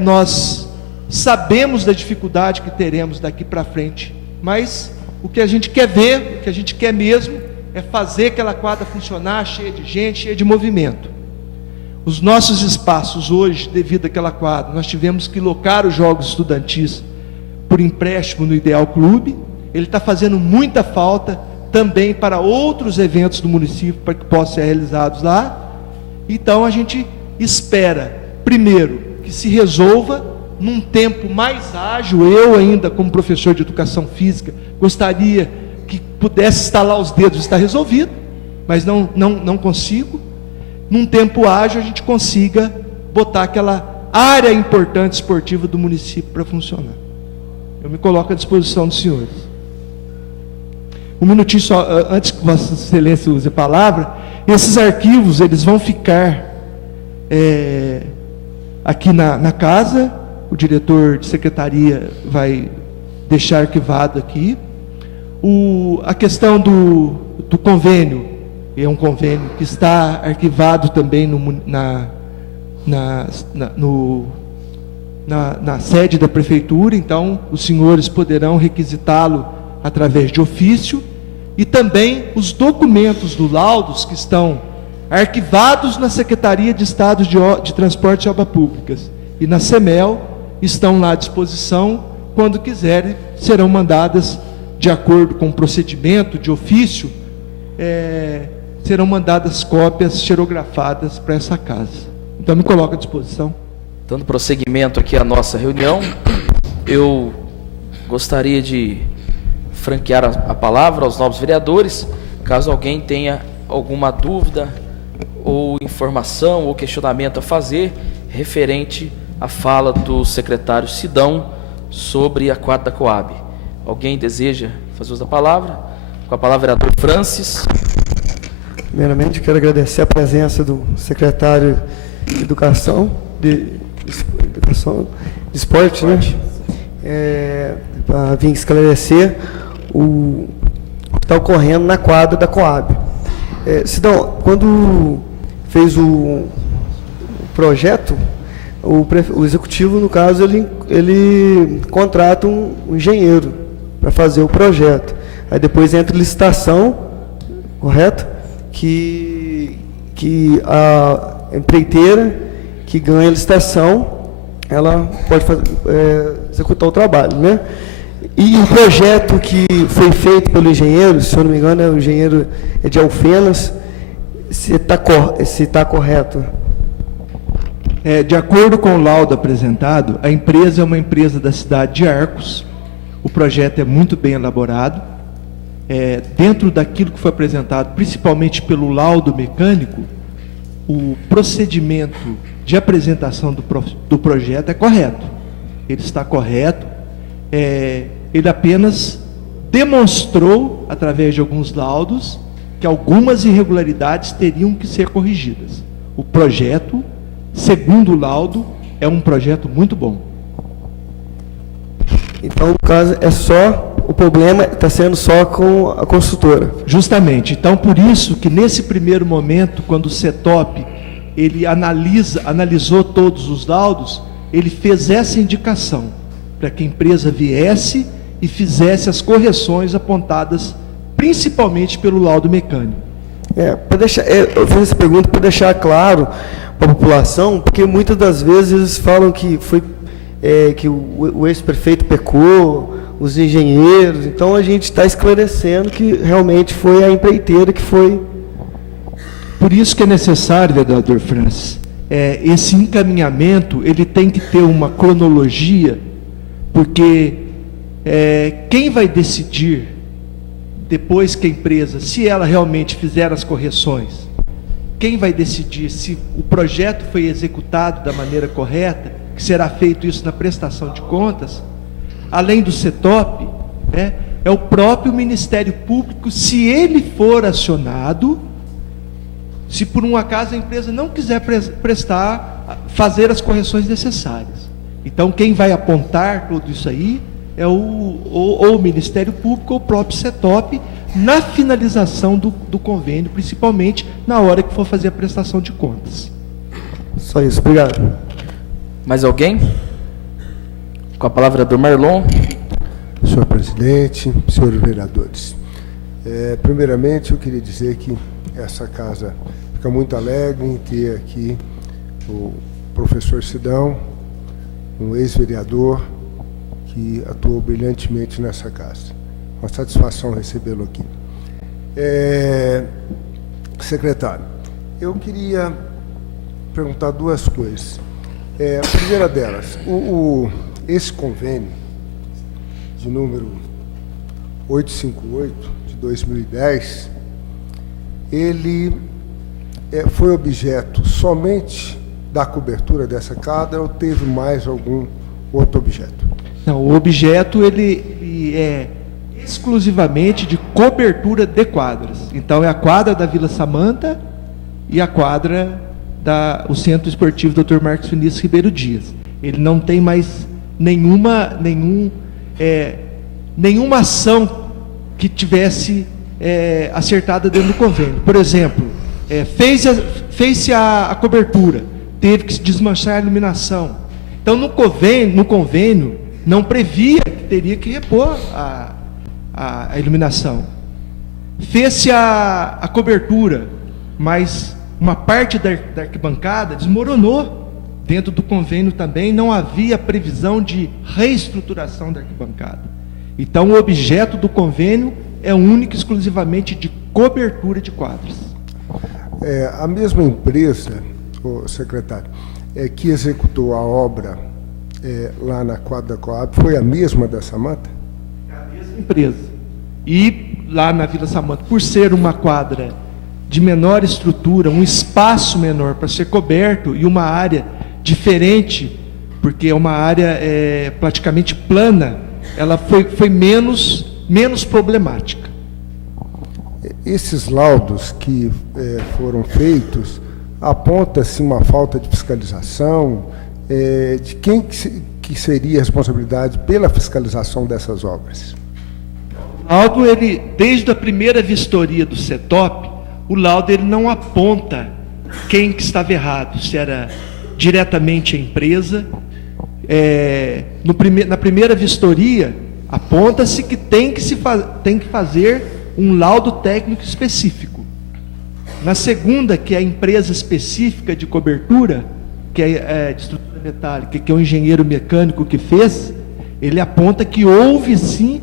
nós sabemos da dificuldade que teremos daqui para frente, mas o que a gente quer ver, o que a gente quer mesmo, é fazer aquela quadra funcionar, cheia de gente, cheia de movimento. Os nossos espaços hoje, devido àquela quadra, nós tivemos que locar os jogos estudantis por empréstimo no Ideal Clube. Ele está fazendo muita falta também para outros eventos do município, para que possam ser realizados lá. Então a gente espera, primeiro, que se resolva num tempo mais ágil. Eu ainda, como professor de educação física, gostaria que pudesse estalar os dedos e estar resolvido, mas não consigo. Num tempo ágil a gente consiga botar aquela área importante esportiva do município para funcionar. Eu me coloco à disposição dos senhores. Um minutinho só, antes que Vossa Excelência use a palavra. Esses arquivos, eles vão ficar aqui na casa. O diretor de secretaria vai deixar arquivado aqui. A questão do convênio, é um convênio que está arquivado também na sede da prefeitura. Então os senhores poderão requisitá-lo através de ofício, e também os documentos do laudos que estão arquivados na Secretaria de Estado de Transporte e Obras Públicas e na CEMEL estão lá à disposição. Quando quiserem, serão mandadas, de acordo com o procedimento de ofício, serão mandadas cópias xerografadas para essa casa. Então me coloco à disposição. Dando prosseguimento aqui à nossa reunião, eu gostaria de franquear a palavra aos novos vereadores, caso alguém tenha alguma dúvida ou informação ou questionamento a fazer referente à fala do secretário Sidão sobre a quadra da Coab? Alguém deseja fazer uso da palavra? Com a palavra, vereador Francis. Primeiramente, quero agradecer a presença do secretário de Educação, de Esporte, né? Para vir esclarecer o que está ocorrendo na quadra da Coab. Sidão, quando fez o projeto, o executivo, no caso, ele contrata um engenheiro para fazer o projeto. Aí depois entra licitação, correto? Que a empreiteira que ganha a licitação, ela pode executar o trabalho, né? E o projeto que foi feito pelo engenheiro, se eu não me engano, o engenheiro é de Alfenas, se está correto? De acordo com o laudo apresentado, a empresa é uma empresa da cidade de Arcos. O projeto é muito bem elaborado. Dentro daquilo que foi apresentado, principalmente pelo laudo mecânico, o procedimento de apresentação do projeto é correto. Ele está correto. Ele apenas demonstrou, através de alguns laudos, que algumas irregularidades teriam que ser corrigidas. O projeto, segundo o laudo, é um projeto muito bom. Então, no caso, o problema está sendo só com a construtora. Justamente. Então, por isso que nesse primeiro momento, quando o CETOP ele analisou todos os laudos, ele fez essa indicação para que a empresa viesse e fizesse as correções apontadas principalmente pelo laudo mecânico. Eu fiz essa pergunta para deixar claro para a população, porque muitas das vezes eles falam que foi que o ex-prefeito pecou, os engenheiros. Então a gente está esclarecendo que realmente foi a empreiteira que foi. Por isso que é necessário, vereador Francis, esse encaminhamento ele tem que ter uma cronologia, porque quem vai decidir depois que a empresa, se ela realmente fizer as correções, quem vai decidir se o projeto foi executado da maneira correta, que será feito isso na prestação de contas, além do CETOP, é o próprio Ministério Público, se ele for acionado, se por um acaso a empresa não quiser fazer as correções necessárias. Então, quem vai apontar tudo isso aí é ou o Ministério Público ou o próprio CETOP, na finalização do convênio, principalmente na hora que for fazer a prestação de contas. Só isso, obrigado. Mais alguém? Com a palavra, vereador Marlon. Senhor presidente, senhores vereadores, primeiramente eu queria dizer que essa casa fica muito alegre em ter aqui o professor Sidão, um ex-vereador que atuou brilhantemente nessa casa. Uma satisfação recebê-lo aqui. Secretário, eu queria perguntar duas coisas. A primeira delas, esse convênio de número 858 de 2010, ele foi objeto somente da cobertura dessa quadra ou teve mais algum outro objeto? Não, o objeto ele é exclusivamente de cobertura de quadras. Então é a quadra da Vila Samanta e a quadra o Centro Esportivo Dr. Marcos Vinícius Ribeiro Dias. Ele não tem mais nenhuma ação que tivesse acertada dentro do convênio. Por exemplo, fez-se a cobertura, teve que se desmanchar a iluminação. Então, no convênio não previa que teria que repor a iluminação. Fez-se a cobertura, mas uma parte da arquibancada desmoronou. Dentro do convênio também não havia previsão de reestruturação da arquibancada. Então, o objeto do convênio é único e exclusivamente de cobertura de quadras. A mesma empresa, secretário, que executou a obra lá na quadra da Coab, foi a mesma da Samanta? É a mesma empresa. E lá na Vila Samanta, por ser uma quadra de menor estrutura, um espaço menor para ser coberto e uma área diferente, porque é uma área praticamente plana, ela foi menos problemática. Esses laudos que foram feitos, aponta-se uma falta de fiscalização, de quem que seria a responsabilidade pela fiscalização dessas obras? O laudo, desde a primeira vistoria do CETOP, o laudo ele não aponta quem que estava errado, se era diretamente a empresa. Na primeira vistoria, aponta-se que tem que fazer um laudo técnico específico. Na segunda, que é a empresa específica de cobertura, que é de estrutura metálica, que é o engenheiro mecânico que fez, ele aponta que houve sim,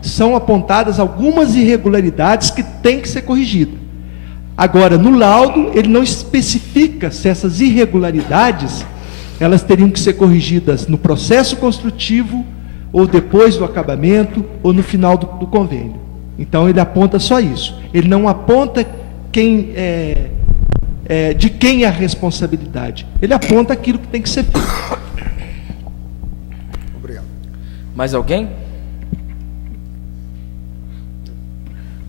são apontadas algumas irregularidades que têm que ser corrigidas. Agora, no laudo, ele não especifica se essas irregularidades, elas teriam que ser corrigidas no processo construtivo, ou depois do acabamento, ou no final do convênio. Então, ele aponta só isso. Ele não aponta de quem é a responsabilidade. Ele aponta aquilo que tem que ser feito. Obrigado. Mais alguém?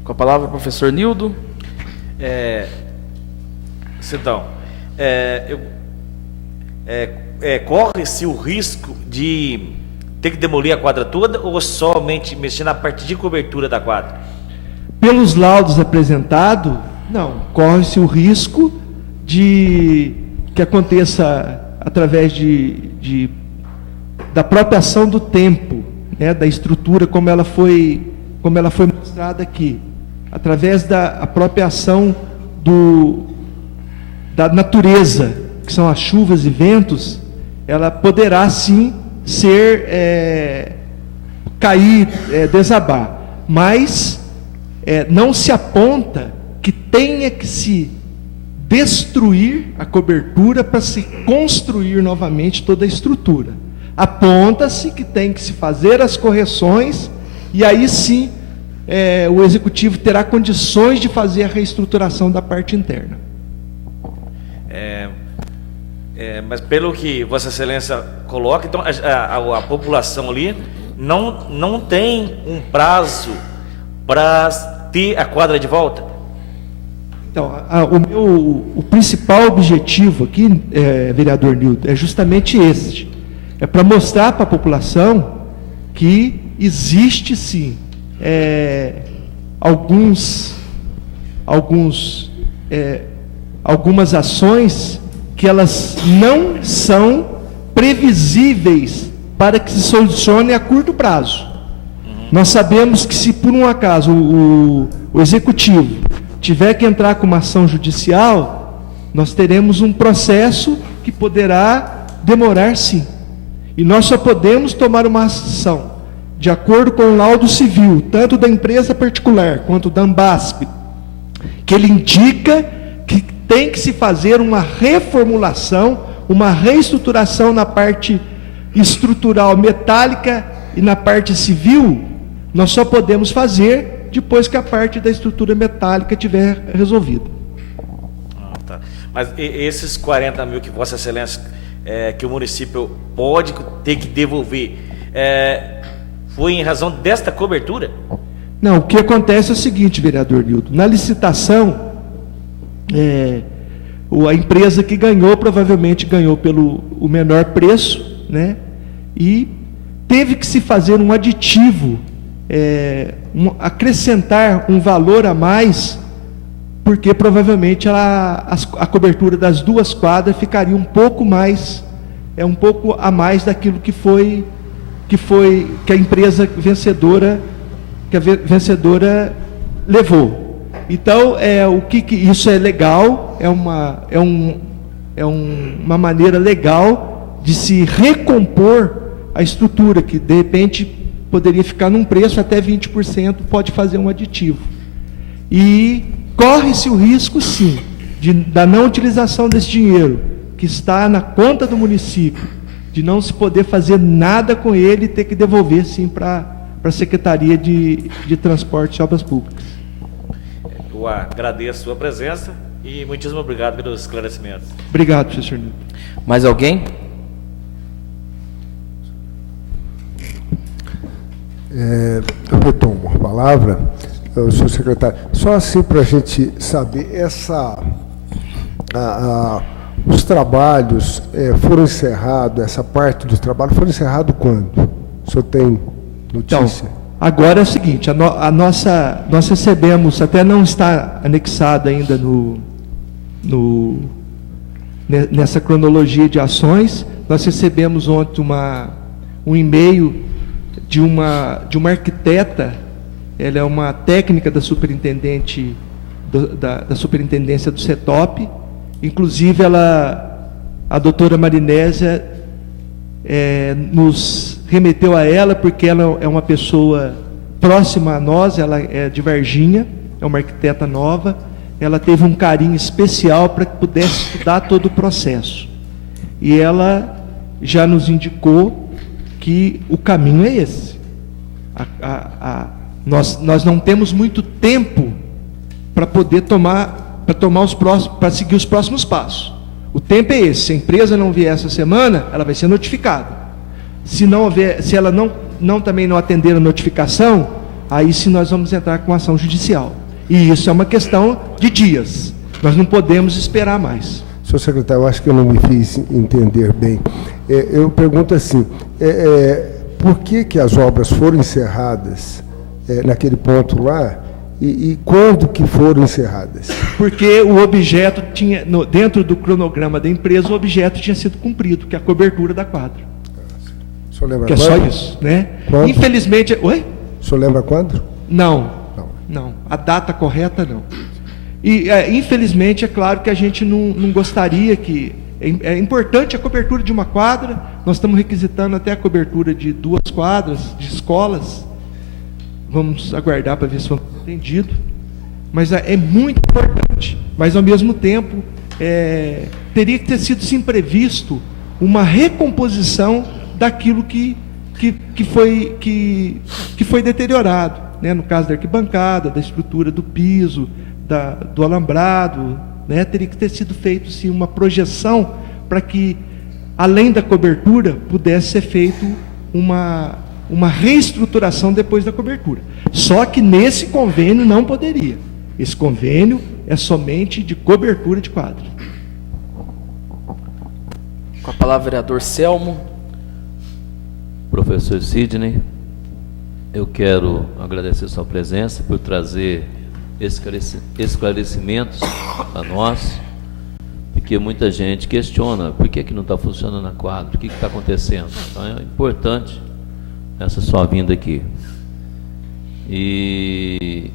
Com a palavra, o professor Nildo. Cidão, corre-se o risco de ter que demolir a quadra toda ou somente mexer na parte de cobertura da quadra? Pelos laudos apresentados, não. Corre-se o risco de que aconteça através da própria ação do tempo, né, da estrutura como ela foi mostrada aqui, através da própria ação da natureza, que são as chuvas e ventos, ela poderá sim cair, desabar, mas não se aponta que tenha que se destruir a cobertura para se construir novamente toda a estrutura. Aponta-se que tem que se fazer as correções e aí sim o executivo terá condições de fazer a reestruturação da parte interna. Mas pelo que Vossa Excelência coloca, então a população ali não tem um prazo para ter a quadra de volta? Então, o principal objetivo aqui, vereador Nildo, é justamente este. É para mostrar para a população que existe sim algumas ações que elas não são previsíveis para que se solucione a curto prazo. Nós sabemos que se por um acaso o executivo tiver que entrar com uma ação judicial, nós teremos um processo que poderá demorar sim. E nós só podemos tomar uma ação de acordo com o laudo civil, tanto da empresa particular quanto da Ambasp, que ele indica que tem que se fazer uma reformulação, uma reestruturação na parte estrutural metálica e na parte civil. Nós só podemos fazer depois que a parte da estrutura metálica estiver resolvida. Tá. Mas esses 40 mil que Vossa Excelência, que o município pode ter que devolver, foi em razão desta cobertura? Não, o que acontece é o seguinte, vereador Nildo, na licitação, a empresa que ganhou, provavelmente ganhou pelo o menor preço, né? E teve que se fazer um aditivo, acrescentar um valor a mais, porque provavelmente a cobertura das duas quadras ficaria um pouco a mais daquilo que a empresa vencedora levou. Então, isso é legal, é uma maneira legal de se recompor a estrutura, que de repente poderia ficar num preço até 20%, pode fazer um aditivo. E corre-se o risco, sim, da não utilização desse dinheiro, que está na conta do município, de não se poder fazer nada com ele e ter que devolver, sim, para a Secretaria de Transporte e Obras Públicas. eu agradeço a sua presença e muitíssimo obrigado pelos esclarecimentos. Obrigado, professor Nilton. Mais alguém? Eu retomo a palavra, senhor secretário. Só assim para a gente saber, os trabalhos foram encerrados, essa parte dos trabalhos foram encerrados quando? O senhor tem notícia? Então, agora é o seguinte, nós recebemos, até não está anexado ainda nessa cronologia de ações, nós recebemos ontem um e-mail de uma arquiteta, ela é uma técnica da superintendente da superintendência do CETOP, inclusive a doutora Marinésia nos remeteu a ela, porque ela é uma pessoa próxima a nós, ela é de Varginha, é uma arquiteta nova, ela teve um carinho especial para que pudesse estudar todo o processo. E ela já nos indicou que o caminho é esse. Nós não temos muito tempo para poder para seguir os próximos passos. O tempo é esse. Se a empresa não vier essa semana, ela vai ser notificada. Se ela também não atender a notificação, aí sim nós vamos entrar com ação judicial. E isso é uma questão de dias. Nós não podemos esperar mais. Senhor secretário, eu acho que eu não me fiz entender bem. Eu pergunto assim, por que as obras foram encerradas naquele ponto lá e quando que foram encerradas? Porque o objeto tinha, dentro do cronograma da empresa, o objeto tinha sido cumprido, que é a cobertura da quadra. O senhor lembra que quando? É só isso, né? Quando? Infelizmente... Oi? O senhor lembra quando? Não. A data correta, não. E, infelizmente, é claro que a gente não gostaria que... É importante a cobertura de uma quadra, nós estamos requisitando até a cobertura de 2 quadras, de escolas. Vamos aguardar para ver se vamos ser atendidos. Mas é muito importante. Mas, ao mesmo tempo, teria que ter sido sim previsto uma recomposição daquilo que foi deteriorado, né? No caso da arquibancada, da estrutura do piso, do alambrado, né? Teria que ter sido feito sim uma projeção para que, além da cobertura, pudesse ser feito uma reestruturação depois da cobertura. Só que nesse convênio não poderia. Esse convênio é somente de cobertura de quadra. Com a palavra, vereador Selmo. Professor Sidney, eu quero agradecer sua presença por trazer esclarecimentos a nós, porque muita gente questiona por que não está funcionando a quadra, o que está acontecendo. Então é importante essa sua vinda aqui. E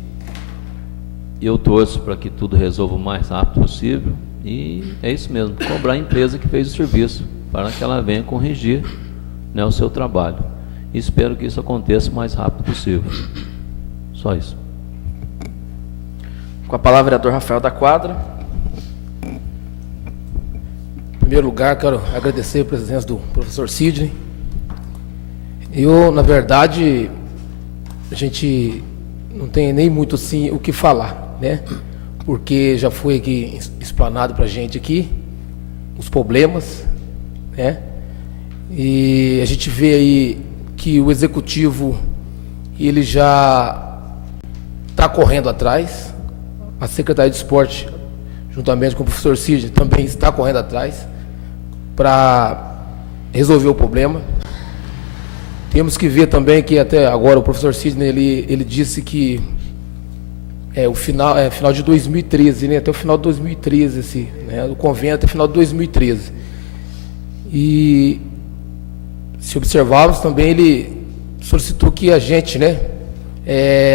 eu torço para que tudo resolva o mais rápido possível, e é isso mesmo, cobrar a empresa que fez o serviço, para que ela venha corrigir, né, o seu trabalho. E espero que isso aconteça o mais rápido possível. Só isso. Com a palavra, vereador Rafael da Quadra. Em primeiro lugar, quero agradecer a presença do professor Sidney. Eu, na verdade, a gente não tem nem muito assim o que falar, né? Porque já foi aqui explanado para a gente aqui os problemas, né? E a gente vê aí que o executivo, ele já está correndo atrás, a Secretaria de Esporte, juntamente com o professor Sidney, também está correndo atrás para resolver o problema. Temos que ver também que até agora o professor Sidney, ele disse que final de 2013, né? Até o final de 2013, né? O convênio até o final de 2013. E se observarmos também, ele solicitou que a gente, né,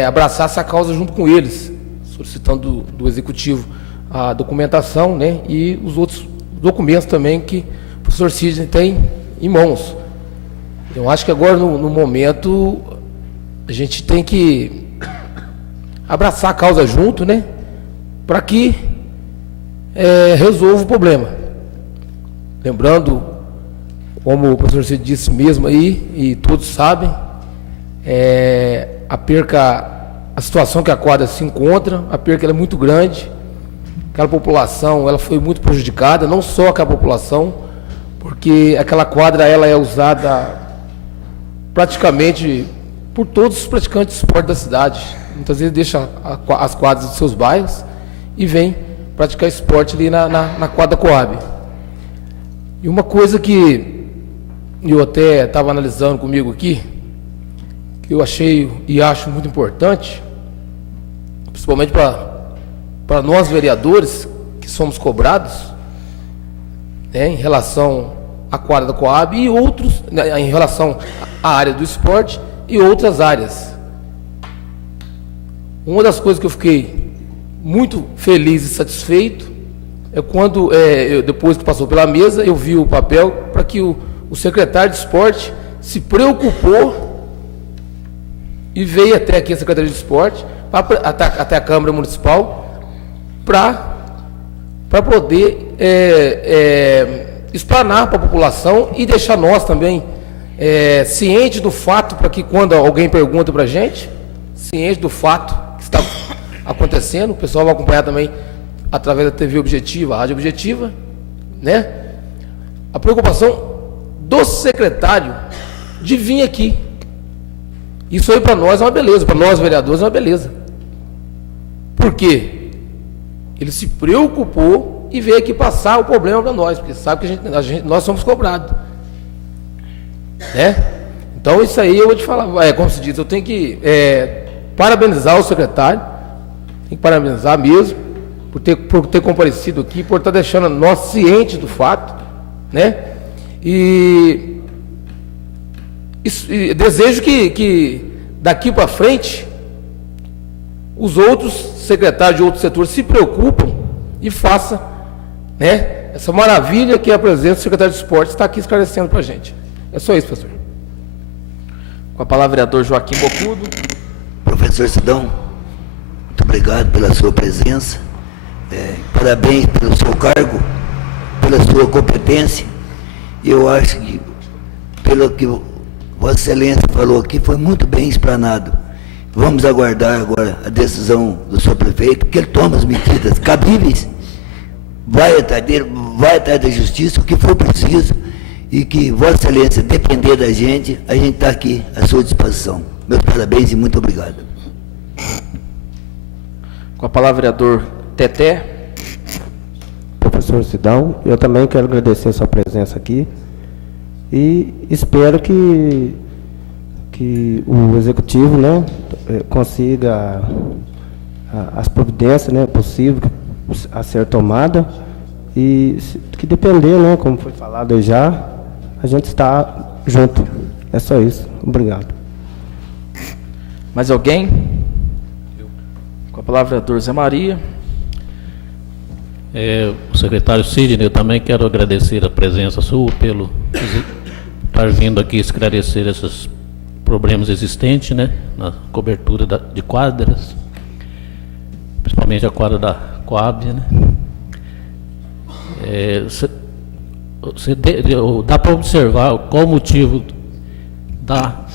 abraçasse a causa junto com eles, solicitando do executivo a documentação, né, e os outros documentos também que o professor Sidney tem em mãos. Eu acho que agora, no momento, a gente tem que abraçar a causa junto, né, para que resolva o problema. Lembrando, como o professor Sidney disse mesmo aí, e todos sabem, a a situação que a quadra se encontra, a perca ela é muito grande, aquela população ela foi muito prejudicada, não só aquela população, porque aquela quadra ela é usada praticamente por todos os praticantes de esporte da cidade. Muitas vezes deixa as quadras dos seus bairros e vem praticar esporte ali na quadra Coab. E uma coisa que eu até estava analisando comigo aqui, que eu achei e acho muito importante, principalmente para nós vereadores que somos cobrados, né, em relação à quadra da Coab e outros, né, em relação à área do esporte e outras áreas. Uma das coisas que eu fiquei muito feliz e satisfeito é quando, depois que passou pela mesa, eu vi o papel para que o secretário de esporte se preocupou e veio até aqui a Secretaria de Esporte, até a Câmara Municipal, para poder explanar para a população e deixar nós também cientes do fato, para que quando alguém pergunta para a gente, ciente do fato que está acontecendo, o pessoal vai acompanhar também através da TV Objetiva, a Rádio Objetiva, né? A preocupação do secretário de vir aqui. Isso aí para nós é uma beleza, para nós vereadores é uma beleza. Por quê? Ele se preocupou e veio aqui passar o problema para nós, porque sabe que nós somos cobrados, né? Então isso aí eu vou te falar, como se diz, eu tenho que parabenizar o secretário, tem que parabenizar mesmo, por ter comparecido aqui, por estar deixando nós cientes do fato, né? E desejo que daqui para frente os outros secretários de outros setores se preocupem e façam, né, essa maravilha que é a presença do secretário de esporte está aqui esclarecendo para a gente. É só isso, professor. Com a palavra, vereador Joaquim Bocudo. Professor Sidão, muito obrigado pela sua presença. Parabéns pelo seu cargo, pela sua competência. Eu acho que, pelo que Vossa Excelência falou aqui, foi muito bem explanado. Vamos aguardar agora a decisão do senhor prefeito, que ele toma as medidas cabíveis, vai atrás dele, vai atrás da justiça, o que for preciso, e que Vossa Excelência, depender da gente, a gente está aqui à sua disposição. Meus parabéns e muito obrigado. Com a palavra, vereador Teté. Professor Sidão, eu também quero agradecer a sua presença aqui e espero que o executivo, né, consiga as providências, né, possíveis a ser tomada e que depender, né, como foi falado aí já, a gente está junto. É só isso. Obrigado. Mais alguém? Com a palavra, vereador Zé Maria. O secretário Sidney, eu também quero agradecer a presença sua pelo estar vindo aqui esclarecer esses problemas existentes, né, na cobertura de quadras, principalmente a quadra da Coab, né. Dá para observar qual o motivo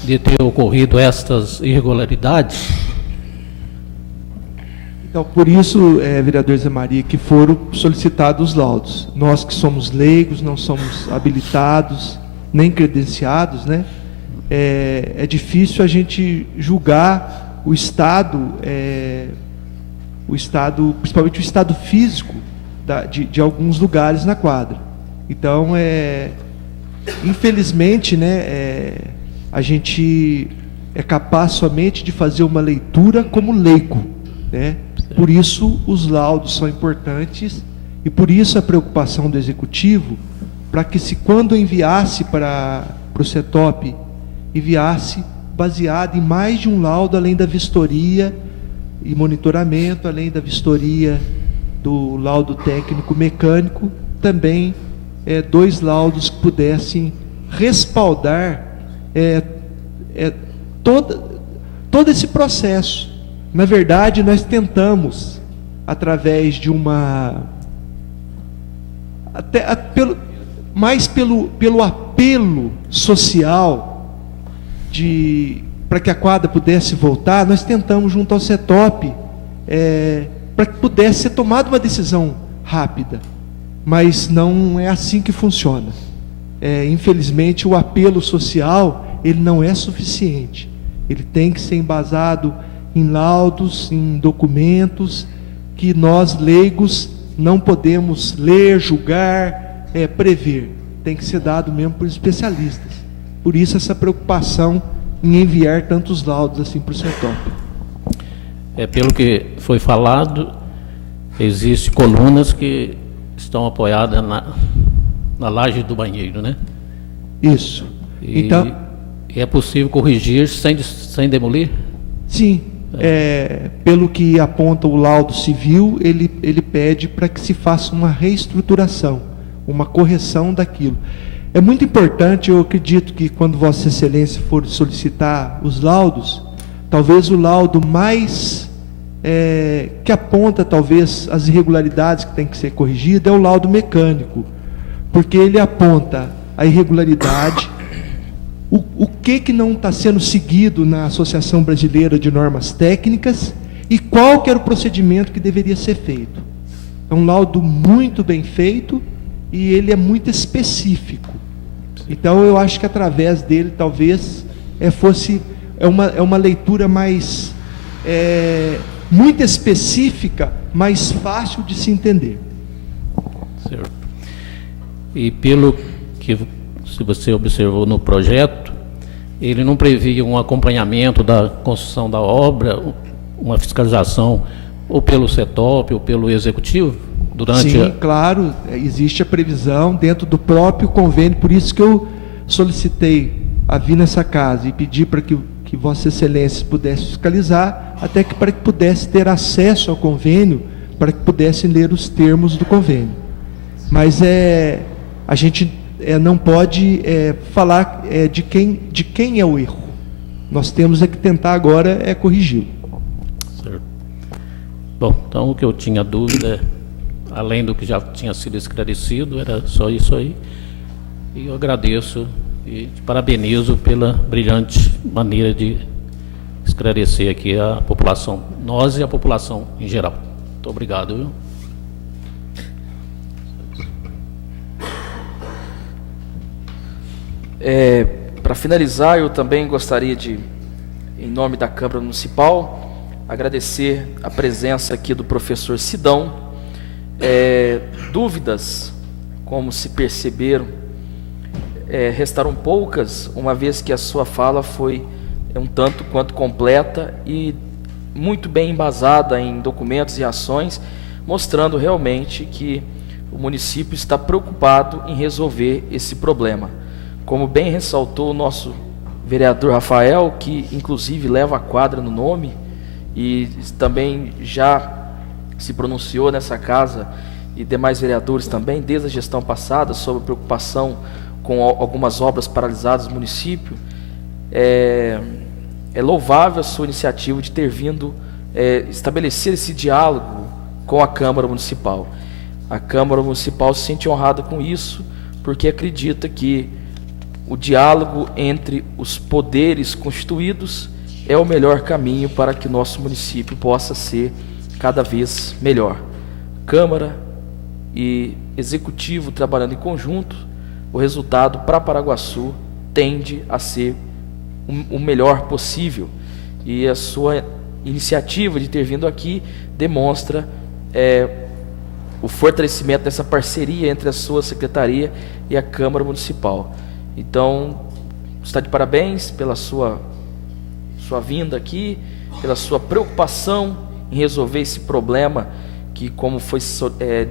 de ter ocorrido estas irregularidades? Então, por isso, vereador Zé Maria, que foram solicitados os laudos. Nós que somos leigos, não somos habilitados, nem credenciados, né? É difícil a gente julgar o estado, principalmente o estado físico de alguns lugares na quadra. Então, infelizmente, né, a gente é capaz somente de fazer uma leitura como leigo, né? Por isso os laudos são importantes e por isso a preocupação do executivo para que, se quando enviasse para o CETOP, enviasse baseado em mais de um laudo, além da vistoria e monitoramento, além da vistoria do laudo técnico mecânico, também 2 laudos que pudessem respaldar todo esse processo. Na verdade, nós tentamos, através de pelo apelo social de para que a quadra pudesse voltar, nós tentamos junto ao CETOP para que pudesse ser tomada uma decisão rápida, mas não é assim que funciona. Infelizmente, o apelo social ele não é suficiente. Ele tem que ser embasado em laudos, em documentos que nós leigos não podemos ler, julgar, prever. Tem que ser dado mesmo por especialistas. Por isso essa preocupação em enviar tantos laudos assim para o CETOP. Pelo que foi falado, existem colunas que estão apoiadas na laje do banheiro, né? Isso. Então, e é possível corrigir sem demolir? Sim. Pelo que aponta o laudo civil, ele pede para que se faça uma reestruturação, uma correção daquilo. É muito importante, eu acredito que quando Vossa Excelência for solicitar os laudos, talvez o laudo mais que aponta talvez as irregularidades que tem que ser corrigida é o laudo mecânico, porque ele aponta a irregularidade, o que não está sendo seguido na Associação Brasileira de Normas Técnicas e qual que era o procedimento que deveria ser feito. É um laudo muito bem feito e ele é muito específico. Então eu acho que através dele talvez é uma leitura mais muito específica, mais fácil de se entender. Certo. E pelo que se você observou no projeto, ele não previa um acompanhamento da construção da obra, uma fiscalização ou pelo CETOP ou pelo Executivo? Sim, claro, existe a previsão dentro do próprio convênio, por isso que eu solicitei a vir nessa casa e pedi para que Vossa Excelência pudesse fiscalizar, até que para que pudesse ter acesso ao convênio, para que pudessem ler os termos do convênio. Mas a gente não pode falar de quem é o erro. Nós temos que tentar agora corrigi-lo. Certo. Bom, então o que eu tinha dúvida, além do que já tinha sido esclarecido, era só isso aí. E eu agradeço e te parabenizo pela brilhante maneira de esclarecer aqui a população, nós e a população em geral. Muito obrigado, viu? Para finalizar, eu também gostaria de, em nome da Câmara Municipal, agradecer a presença aqui do professor Sidão. Dúvidas, como se perceberam, restaram poucas, uma vez que a sua fala foi um tanto quanto completa e muito bem embasada em documentos e ações, mostrando realmente que o município está preocupado em resolver esse problema. Como bem ressaltou o nosso vereador Rafael, que inclusive leva a quadra no nome e também já se pronunciou nessa casa, e demais vereadores também, desde a gestão passada, sobre a preocupação com algumas obras paralisadas no município. É louvável a sua iniciativa de ter vindo estabelecer esse diálogo com a Câmara Municipal. A Câmara Municipal se sente honrada com isso, porque acredita que o diálogo entre os poderes constituídos é o melhor caminho para que o nosso município possa ser cada vez melhor. Câmara e Executivo trabalhando em conjunto, o resultado para Paraguaçu tende a ser o melhor possível. E a sua iniciativa de ter vindo aqui demonstra o fortalecimento dessa parceria entre a sua secretaria e a Câmara Municipal. Então, está de parabéns pela sua vinda aqui, pela sua preocupação em resolver esse problema que, como foi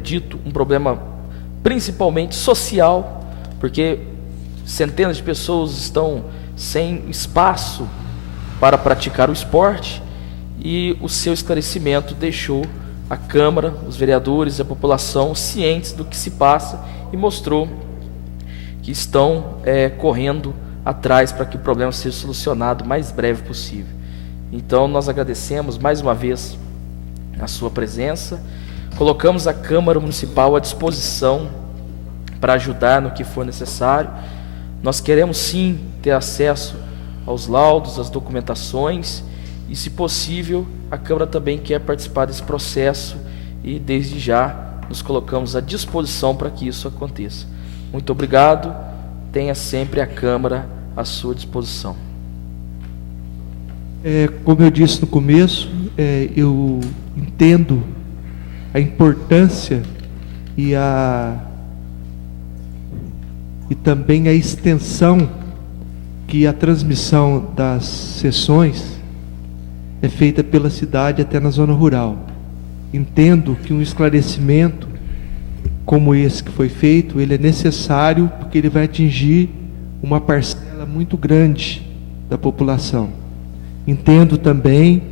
dito, um problema principalmente social, porque centenas de pessoas estão sem espaço para praticar o esporte, e o seu esclarecimento deixou a Câmara, os vereadores e a população cientes do que se passa e mostrou que estão correndo atrás para que o problema seja solucionado o mais breve possível. Então, nós agradecemos mais uma vez a sua presença, colocamos a Câmara Municipal à disposição para ajudar no que for necessário. Nós queremos sim ter acesso aos laudos, às documentações, e, se possível, a Câmara também quer participar desse processo e, desde já, nos colocamos à disposição para que isso aconteça. Muito obrigado. Tenha sempre a Câmara à sua disposição. Como eu disse no começo, eu entendo a importância e também a extensão que a transmissão das sessões é feita pela cidade até na zona rural. Entendo que um esclarecimento como esse que foi feito, ele é necessário porque ele vai atingir uma parcela muito grande da população. Entendo também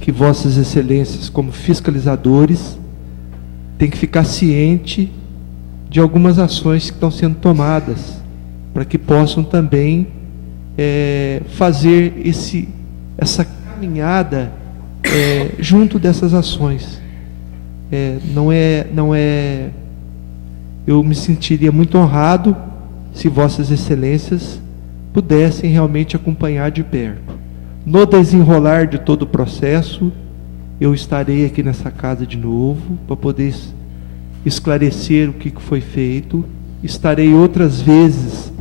que Vossas Excelências, como fiscalizadores, têm que ficar ciente de algumas ações que estão sendo tomadas, para que possam também fazer essa caminhada junto dessas ações. Eu me sentiria muito honrado se Vossas Excelências pudessem realmente acompanhar de perto. No desenrolar de todo o processo, eu estarei aqui nessa casa de novo para poder esclarecer o que foi feito. Estarei outras vezes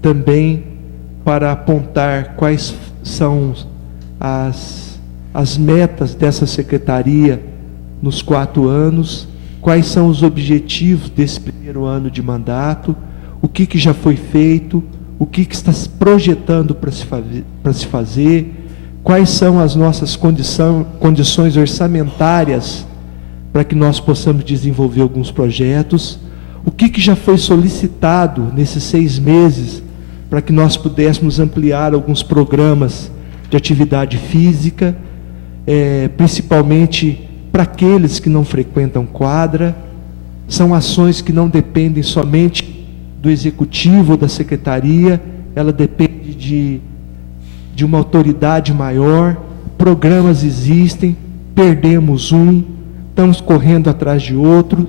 também para apontar quais são as metas dessa secretaria nos 4 anos, quais são os objetivos desse primeiro ano de mandato, o que já foi feito, o que está se projetando para se fazer, quais são as nossas condições orçamentárias para que nós possamos desenvolver alguns projetos, o que já foi solicitado nesses 6 meses para que nós pudéssemos ampliar alguns programas de atividade física, principalmente para aqueles que não frequentam quadra. São ações que não dependem somente do executivo ou da secretaria, ela depende de uma autoridade maior. Programas existem, perdemos um, estamos correndo atrás de outro.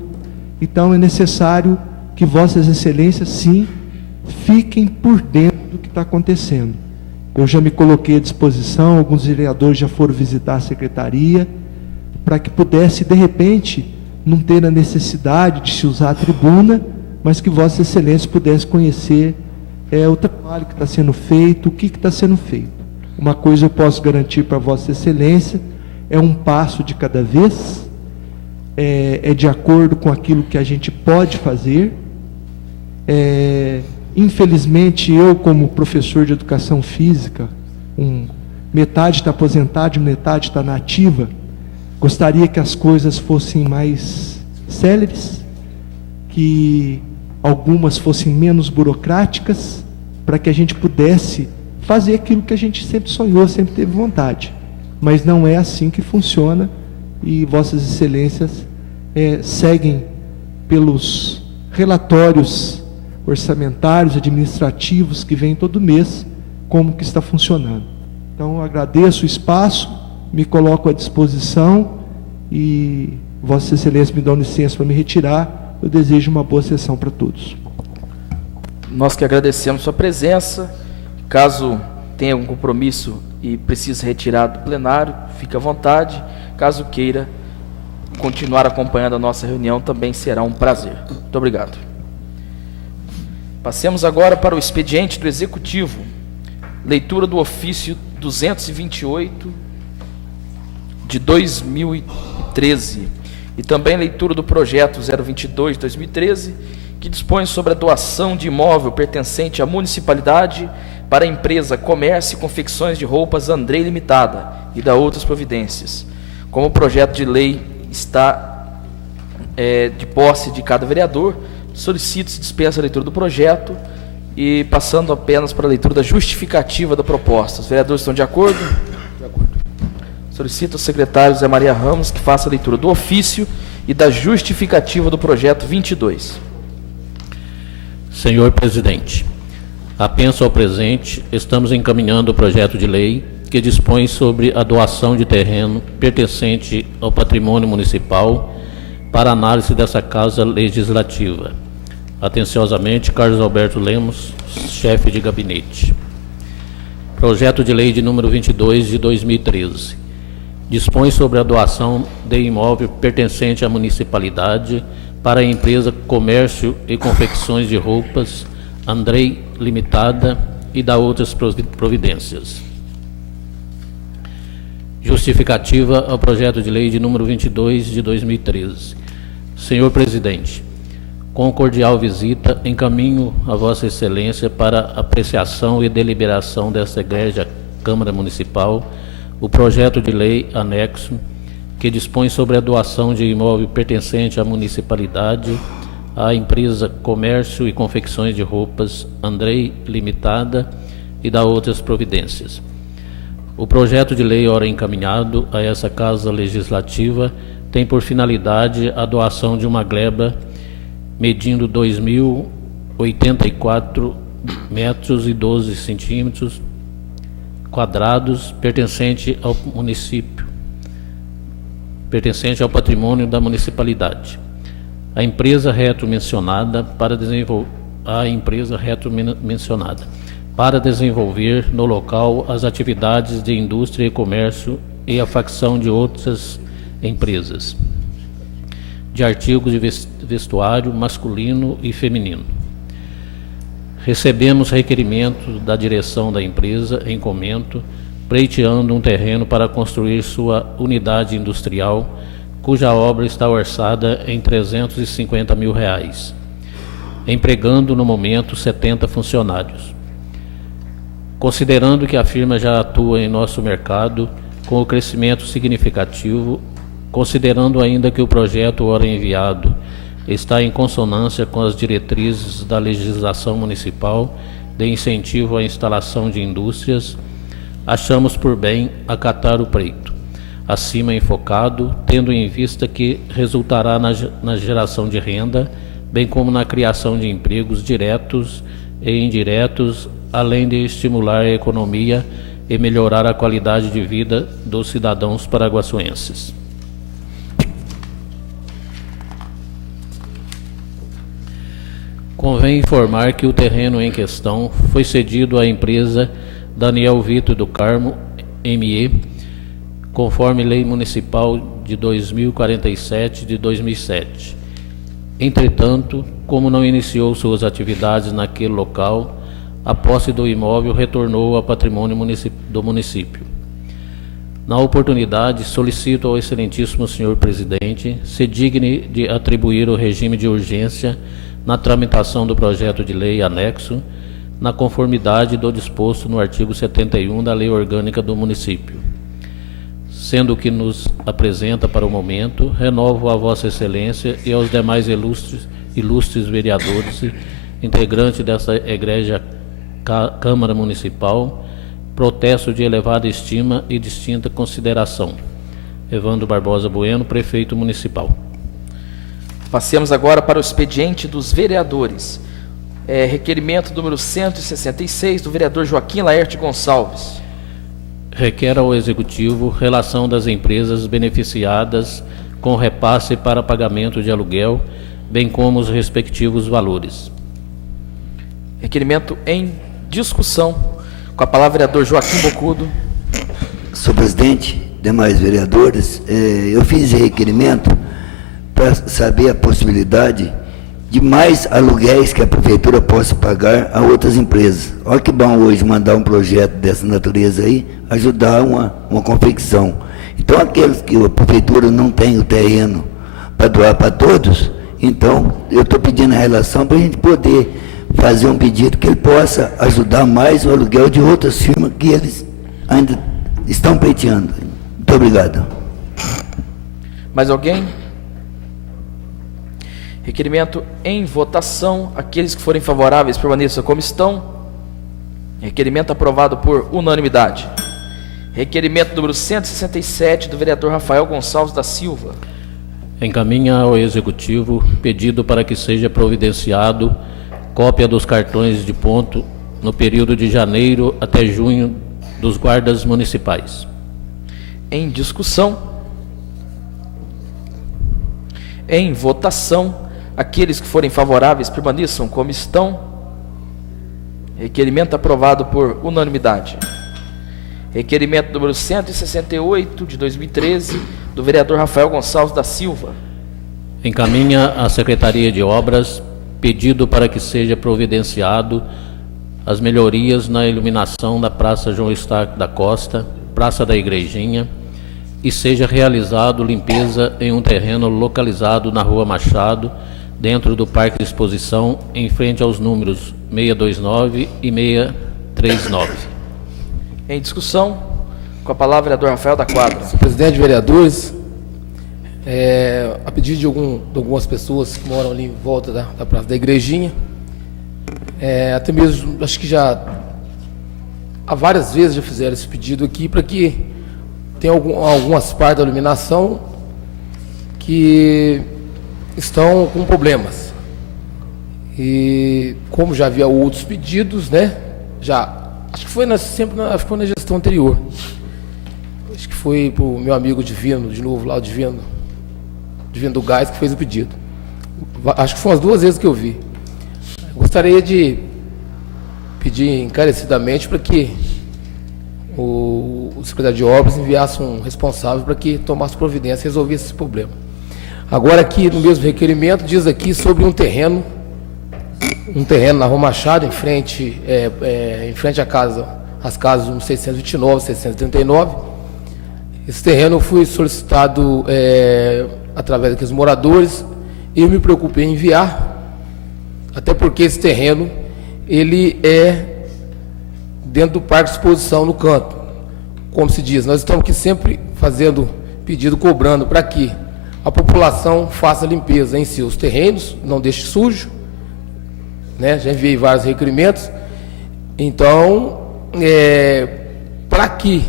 Então é necessário que Vossas Excelências, sim, fiquem por dentro do que está acontecendo. Eu já me coloquei à disposição, alguns vereadores já foram visitar a secretaria, para que pudesse, de repente, não ter a necessidade de se usar a tribuna, mas que Vossas Excelências pudessem conhecer o trabalho que está sendo feito, o que está sendo feito. Uma coisa eu posso garantir para Vossa Excelência, é um passo de cada vez, é de acordo com aquilo que a gente pode fazer. Infelizmente, eu, como professor de educação física, metade está aposentado, metade está na ativa, gostaria que as coisas fossem mais céleres, que algumas fossem menos burocráticas, para que a gente pudesse fazer aquilo que a gente sempre sonhou, sempre teve vontade. Mas não é assim que funciona, e Vossas Excelências seguem pelos relatórios orçamentários, administrativos, que vêm todo mês, como que está funcionando. Então, eu agradeço o espaço, me coloco à disposição, e Vossas Excelências me dão licença para me retirar. Eu desejo uma boa sessão para todos. Nós que agradecemos sua presença. Caso tenha algum compromisso e precise retirar do plenário, fique à vontade. Caso queira continuar acompanhando a nossa reunião, também será um prazer. Muito obrigado. Passemos agora para o expediente do Executivo. Leitura do ofício 228 de 2013 e também leitura do projeto 022 de 2013, que dispõe sobre a doação de imóvel pertencente à municipalidade para a empresa Comércio e Confecções de Roupas Andrei Limitada e da outras providências. Como o projeto de lei está de posse de cada vereador, solicito-se dispensa a leitura do projeto e passando apenas para a leitura da justificativa da proposta. Os vereadores estão de acordo? De acordo. Solicito ao secretário Zé Maria Ramos que faça a leitura do ofício e da justificativa do projeto 22. Senhor presidente, apenso ao presente, estamos encaminhando o projeto de lei que dispõe sobre a doação de terreno pertencente ao patrimônio municipal para análise dessa Casa Legislativa. Atenciosamente, Carlos Alberto Lemos, chefe de gabinete. Projeto de Lei de número 22 de 2013. Dispõe sobre a doação de imóvel pertencente à municipalidade para a empresa Comércio e Confecções de Roupas Andrei Limitada e dá outras providências. Justificativa ao projeto de lei de número 22 de 2013. Senhor Presidente, com cordial visita, encaminho a Vossa Excelência para apreciação e deliberação desta egrégia Câmara Municipal o projeto de lei anexo que dispõe sobre a doação de imóvel pertencente à municipalidade à empresa Comércio e Confecções de Roupas Andrei Limitada e dá outras providências. O projeto de lei ora encaminhado a essa Casa Legislativa tem por finalidade a doação de uma gleba medindo 2.084 metros e 12 centímetros quadrados, pertencente ao município, pertencente ao patrimônio da municipalidade. A empresa retromencionada para desenvolver no local as atividades de indústria e comércio e a facção de outras empresas de artigos de vestuário masculino e feminino. Recebemos requerimento da direção da empresa em comento, pleiteando um terreno para construir sua unidade industrial, cuja obra está orçada em R$350 mil, empregando no momento 70 funcionários. Considerando que a firma já atua em nosso mercado com o crescimento significativo, considerando ainda que o projeto ora enviado está em consonância com as diretrizes da legislação municipal de incentivo à instalação de indústrias, achamos por bem acatar o pleito, acima enfocado, tendo em vista que resultará na geração de renda, bem como na criação de empregos diretos e indiretos, além de estimular a economia e melhorar a qualidade de vida dos cidadãos paraguaçuenses. Convém informar que o terreno em questão foi cedido à empresa Daniel Vitor do Carmo, ME, conforme Lei Municipal de 2047 de 2007. Entretanto, como não iniciou suas atividades naquele local, a posse do imóvel retornou ao patrimônio do município. Na oportunidade, solicito ao excelentíssimo senhor presidente se digne de atribuir o regime de urgência na tramitação do projeto de lei anexo, na conformidade do disposto no artigo 71 da Lei Orgânica do Município. Sendo o que nos apresenta para o momento, renovo a Vossa Excelência e aos demais ilustres vereadores, integrantes dessa egrégia Câmara Municipal, protesto de elevada estima e distinta consideração. Evandro Barbosa Bueno, Prefeito Municipal. Passemos agora para o expediente dos vereadores. Requerimento número 166, do vereador Joaquim Laerte Gonçalves. Requer ao Executivo relação das empresas beneficiadas com repasse para pagamento de aluguel, bem como os respectivos valores. Requerimento em discussão. Com a palavra, vereador Joaquim Bocudo. Senhor presidente, demais vereadores, eu fiz requerimento para saber a possibilidade de mais aluguéis que a prefeitura possa pagar a outras empresas. Olha que bom hoje mandar um projeto dessa natureza aí, ajudar uma confecção. Então, aqueles que a prefeitura não tem o terreno para doar para todos, então, eu estou pedindo a relação para a gente poder fazer um pedido que ele possa ajudar mais o aluguel de outras firmas que eles ainda estão pleiteando. Muito obrigado. Mais alguém? Requerimento em votação. Aqueles que forem favoráveis permaneçam como estão. Requerimento aprovado por unanimidade. Requerimento número 167, do vereador Rafael Gonçalves da Silva. Encaminha ao Executivo pedido para que seja providenciado cópia dos cartões de ponto no período de janeiro até junho dos guardas municipais. Em discussão. Em votação. Aqueles que forem favoráveis permaneçam como estão. Requerimento aprovado por unanimidade. Requerimento número 168 de 2013, do vereador Rafael Gonçalves da Silva. Encaminha à Secretaria de Obras pedido para que seja providenciado as melhorias na iluminação da Praça João Eustáquio da Costa, Praça da Igrejinha, e seja realizado limpeza em um terreno localizado na Rua Machado, dentro do Parque de Exposição, em frente aos números 629 e 639. Em discussão, com a palavra o vereador Rafael da Quadra. Senhor presidente, vereadores, a pedido de algumas pessoas que moram ali em volta da Praça da Igrejinha, até mesmo, acho que já há várias vezes já fizeram esse pedido aqui, para que tem algumas partes da iluminação que estão com problemas. E como já havia outros pedidos, né? Acho que foi na gestão anterior. Acho que foi para o meu amigo Divino, de novo lá, o Divino do Gás, que fez o pedido. Acho que foram as 2 vezes que eu vi. Gostaria de pedir encarecidamente para que o secretário de Obras enviasse um responsável para que tomasse providência e resolvesse esse problema. Agora aqui no mesmo requerimento diz aqui sobre um terreno na Rua Machado, em frente às casas 629, 639. Esse terreno foi solicitado através daqueles moradores. Eu me preocupei em enviar, até porque esse terreno ele é dentro do Parque de Exposição, no canto. Como se diz, nós estamos aqui sempre fazendo pedido, cobrando para que a população faça limpeza em seus terrenos, não deixe sujo, né? Já enviei vários requerimentos. Então, para que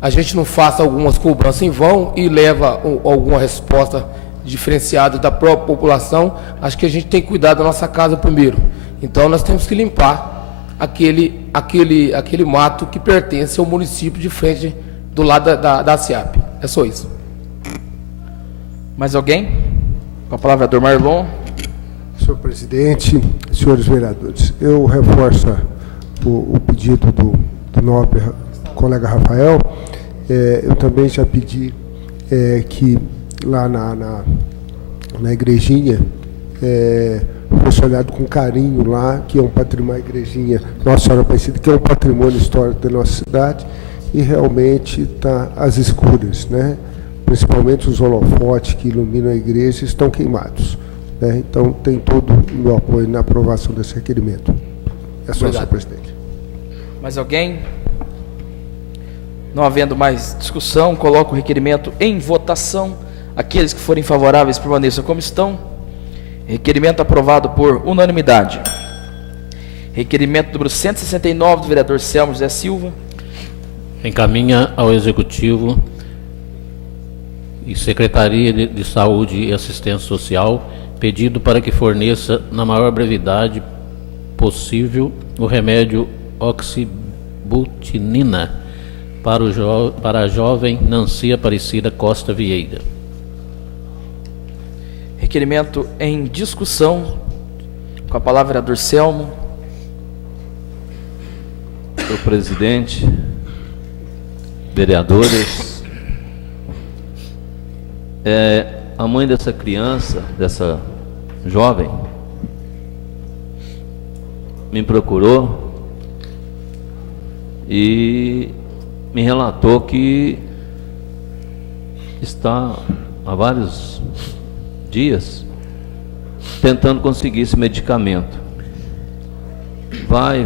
a gente não faça algumas cobranças em vão e leva alguma resposta diferenciada da própria população, acho que a gente tem que cuidar da nossa casa primeiro. Então, nós temos que limpar aquele mato que pertence ao município de frente, do lado da SIAP. É só isso. Mais alguém? Com a palavra, vereador Marlon. Senhor presidente, senhores vereadores, eu reforço o pedido do nobre colega Rafael. Eu também já pedi que lá na igrejinha fosse olhado com carinho lá, que é um patrimônio, a igrejinha Nossa Senhora Aparecida, que é um patrimônio histórico da nossa cidade, e realmente está às escuras, né? Principalmente os holofotes que iluminam a igreja estão queimados, né? Então tem todo o meu apoio na aprovação desse requerimento. É só, senhor presidente. Mais alguém? Não havendo mais discussão, coloco o requerimento em votação. Aqueles que forem favoráveis permaneçam como estão. Requerimento aprovado por unanimidade. Requerimento número 169 do vereador Selmo José Silva. Encaminha ao Executivo e Secretaria de Saúde e Assistência Social pedido para que forneça na maior brevidade possível o remédio oxibutinina para a jovem Nancy Aparecida Costa Vieira. Requerimento em discussão. Com a palavra, vereador Selmo. Senhor presidente, vereadores, a mãe dessa criança, dessa jovem, me procurou e me relatou que está há vários dias tentando conseguir esse medicamento.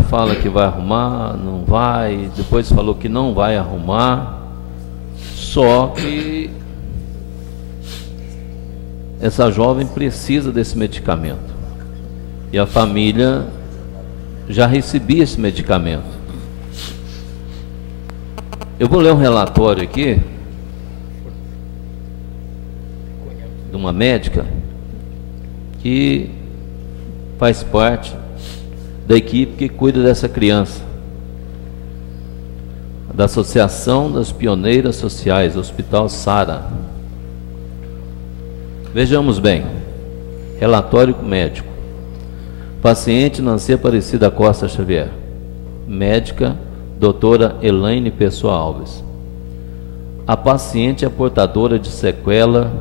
Fala que vai arrumar, não vai, depois falou que não vai arrumar, só que essa jovem precisa desse medicamento e a família já recebia esse medicamento. Eu vou ler um relatório aqui de uma médica que faz parte da equipe que cuida dessa criança, da Associação das Pioneiras Sociais, Hospital Sara. Vejamos bem, relatório médico. Paciente Nancy Aparecida Costa Xavier, médica doutora Elaine Pessoa Alves. A paciente é portadora de sequela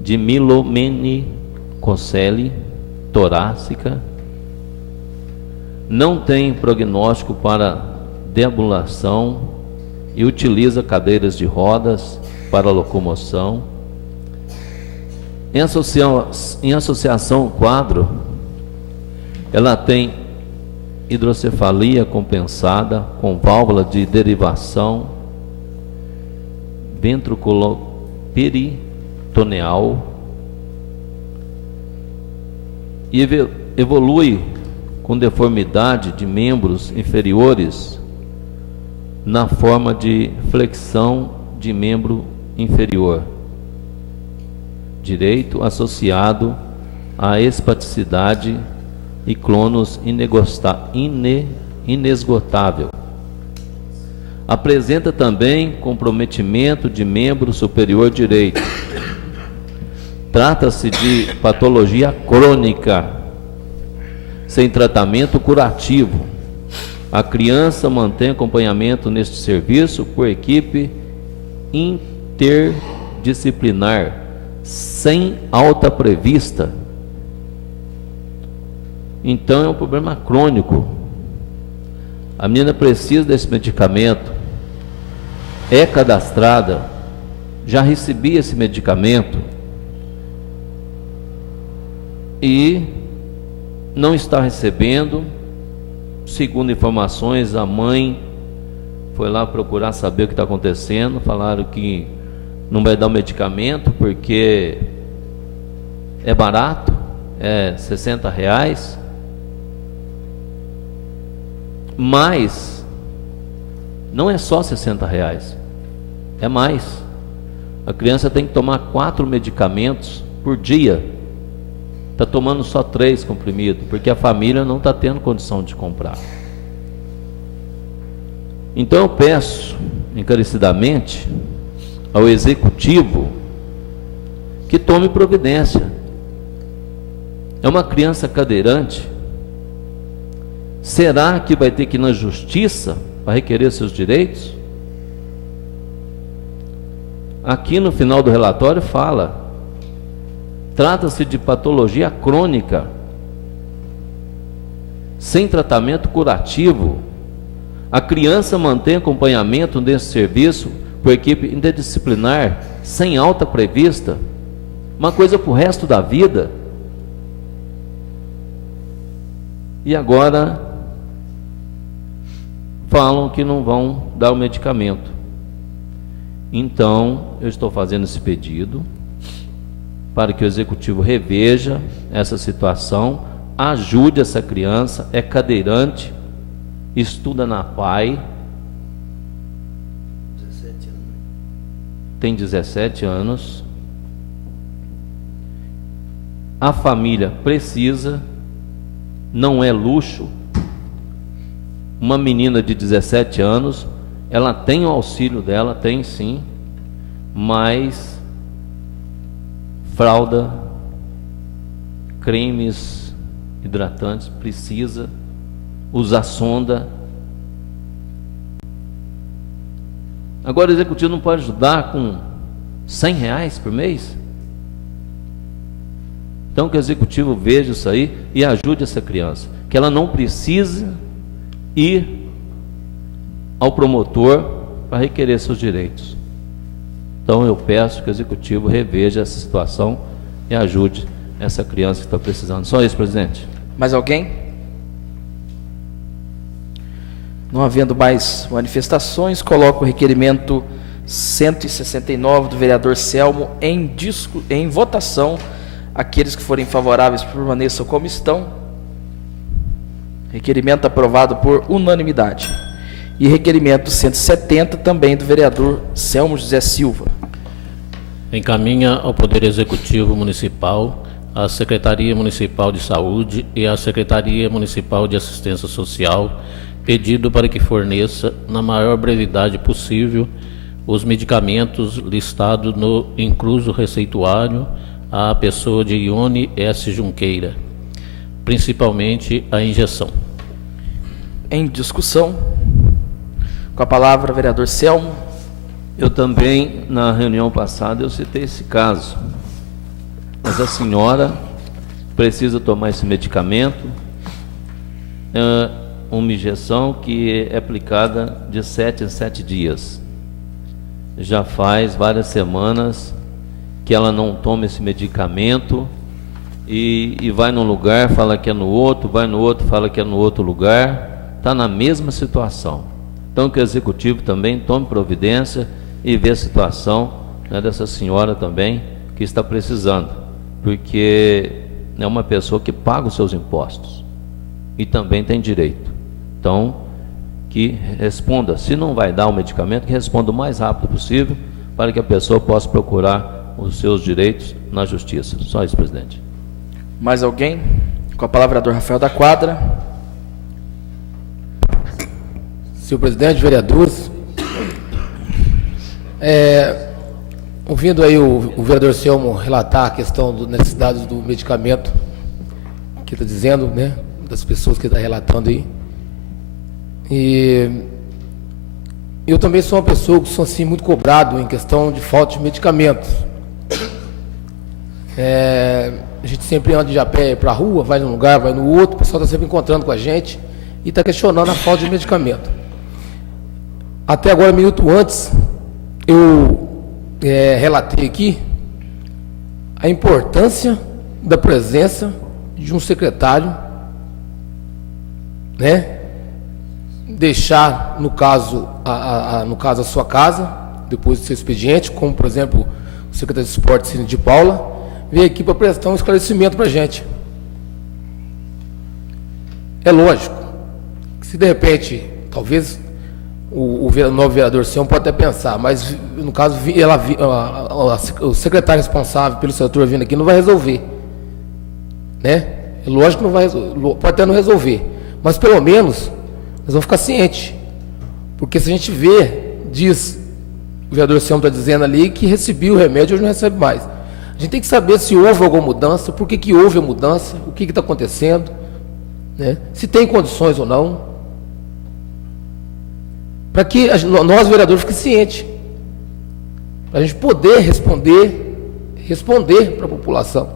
de mielomeningocele torácica, não tem prognóstico para deambulação e utiliza cadeiras de rodas para locomoção. Em associação ao quadro, ela tem hidrocefalia compensada com válvula de derivação ventriculoperitoneal e evolui com deformidade de membros inferiores na forma de flexão de membro inferior direito associado à espaticidade e clonus inesgotável. Apresenta também comprometimento de membro superior direito. Trata-se de patologia crônica, sem tratamento curativo. A criança mantém acompanhamento neste serviço por equipe interdisciplinar, sem alta prevista. Então é um problema crônico. A menina precisa desse medicamento, é cadastrada, já recebia esse medicamento e não está recebendo. Segundo informações, a mãe foi lá procurar saber o que está acontecendo. Falaram que não vai dar o medicamento porque é barato, é R$60. Mas não é só R$60, é mais. A criança tem que tomar 4 medicamentos por dia. Está tomando só 3 comprimidos, porque a família não está tendo condição de comprar. Então eu peço encarecidamente ao executivo que tome providência. É uma criança cadeirante. Será que vai ter que ir na justiça para requerer seus direitos? Aqui no final do relatório fala: trata-se de patologia crônica, sem tratamento curativo. A criança mantém acompanhamento desse serviço por equipe interdisciplinar, sem alta prevista, uma coisa para o resto da vida. E agora falam que não vão dar o medicamento. Então eu estou fazendo esse pedido para que o executivo reveja essa situação, ajude essa criança. É cadeirante, estuda na PAI, tem 17 anos. A família precisa, não é luxo. Uma menina de 17 anos, ela tem o auxílio dela, tem sim, mas fralda, cremes hidratantes, precisa usar sonda. Agora o executivo não pode ajudar com R$100 por mês? Então que o executivo veja isso aí e ajude essa criança, que ela não precise ir ao promotor para requerer seus direitos. Então eu peço que o executivo reveja essa situação e ajude essa criança que está precisando. Só isso, presidente. Mais alguém? Não havendo mais manifestações, coloco o requerimento 169 do vereador Selmo em votação. Aqueles que forem favoráveis permaneçam como estão. Requerimento aprovado por unanimidade. E requerimento 170 também do vereador Selmo José Silva. Encaminha ao Poder Executivo Municipal, à Secretaria Municipal de Saúde e à Secretaria Municipal de Assistência Social pedido para que forneça, na maior brevidade possível, os medicamentos listados no incluso receituário à pessoa de Ione S. Junqueira, principalmente a injeção. Em discussão. Com a palavra, vereador Selmo. Eu também, na reunião passada, eu citei esse caso. Mas a senhora precisa tomar esse medicamento, uma injeção que é aplicada de 7 em 7 dias. Já faz várias semanas que ela não toma esse medicamento e vai num lugar, fala que é no outro, vai no outro, fala que é no outro lugar, está na mesma situação. Então que o executivo também tome providência e vê a situação, né, dessa senhora também que está precisando, porque é uma pessoa que paga os seus impostos e também tem direito. Então que responda, se não vai dar o medicamento, que responda o mais rápido possível para que a pessoa possa procurar os seus direitos na justiça. Só isso, presidente. Mais alguém? Com a palavra, vereador Rafael da Quadra. Senhor presidente, vereadores, ouvindo aí o vereador Selmo relatar a questão da necessidade do medicamento que está dizendo, né, das pessoas que está relatando aí, e eu também sou uma pessoa que sou assim muito cobrado em questão de falta de medicamentos. A gente sempre anda de a pé para a rua, vai num lugar, vai no outro, o pessoal está sempre encontrando com a gente e está questionando a falta de medicamento. Até agora, minuto antes, eu relatei aqui a importância da presença de um secretário, né? Deixar, no caso, a sua casa, depois do seu expediente, como, por exemplo, o secretário de Esporte, Sidney de Paula, veio aqui para prestar um esclarecimento para a gente. É lógico que se de repente, talvez o novo vereador Selmo pode até pensar, mas no caso o secretário responsável pelo setor vindo aqui não vai resolver, né? É lógico que não vai, pode até não resolver, mas pelo menos nós vamos ficar cientes, porque se a gente vê, diz o vereador Selmo está dizendo ali que recebia o remédio, hoje não recebe mais. A gente tem que saber se houve alguma mudança, por que houve a mudança, o que está acontecendo, né? Se tem condições ou não, para que nós, vereadores, fiquemos cientes, para a gente poder responder para a população.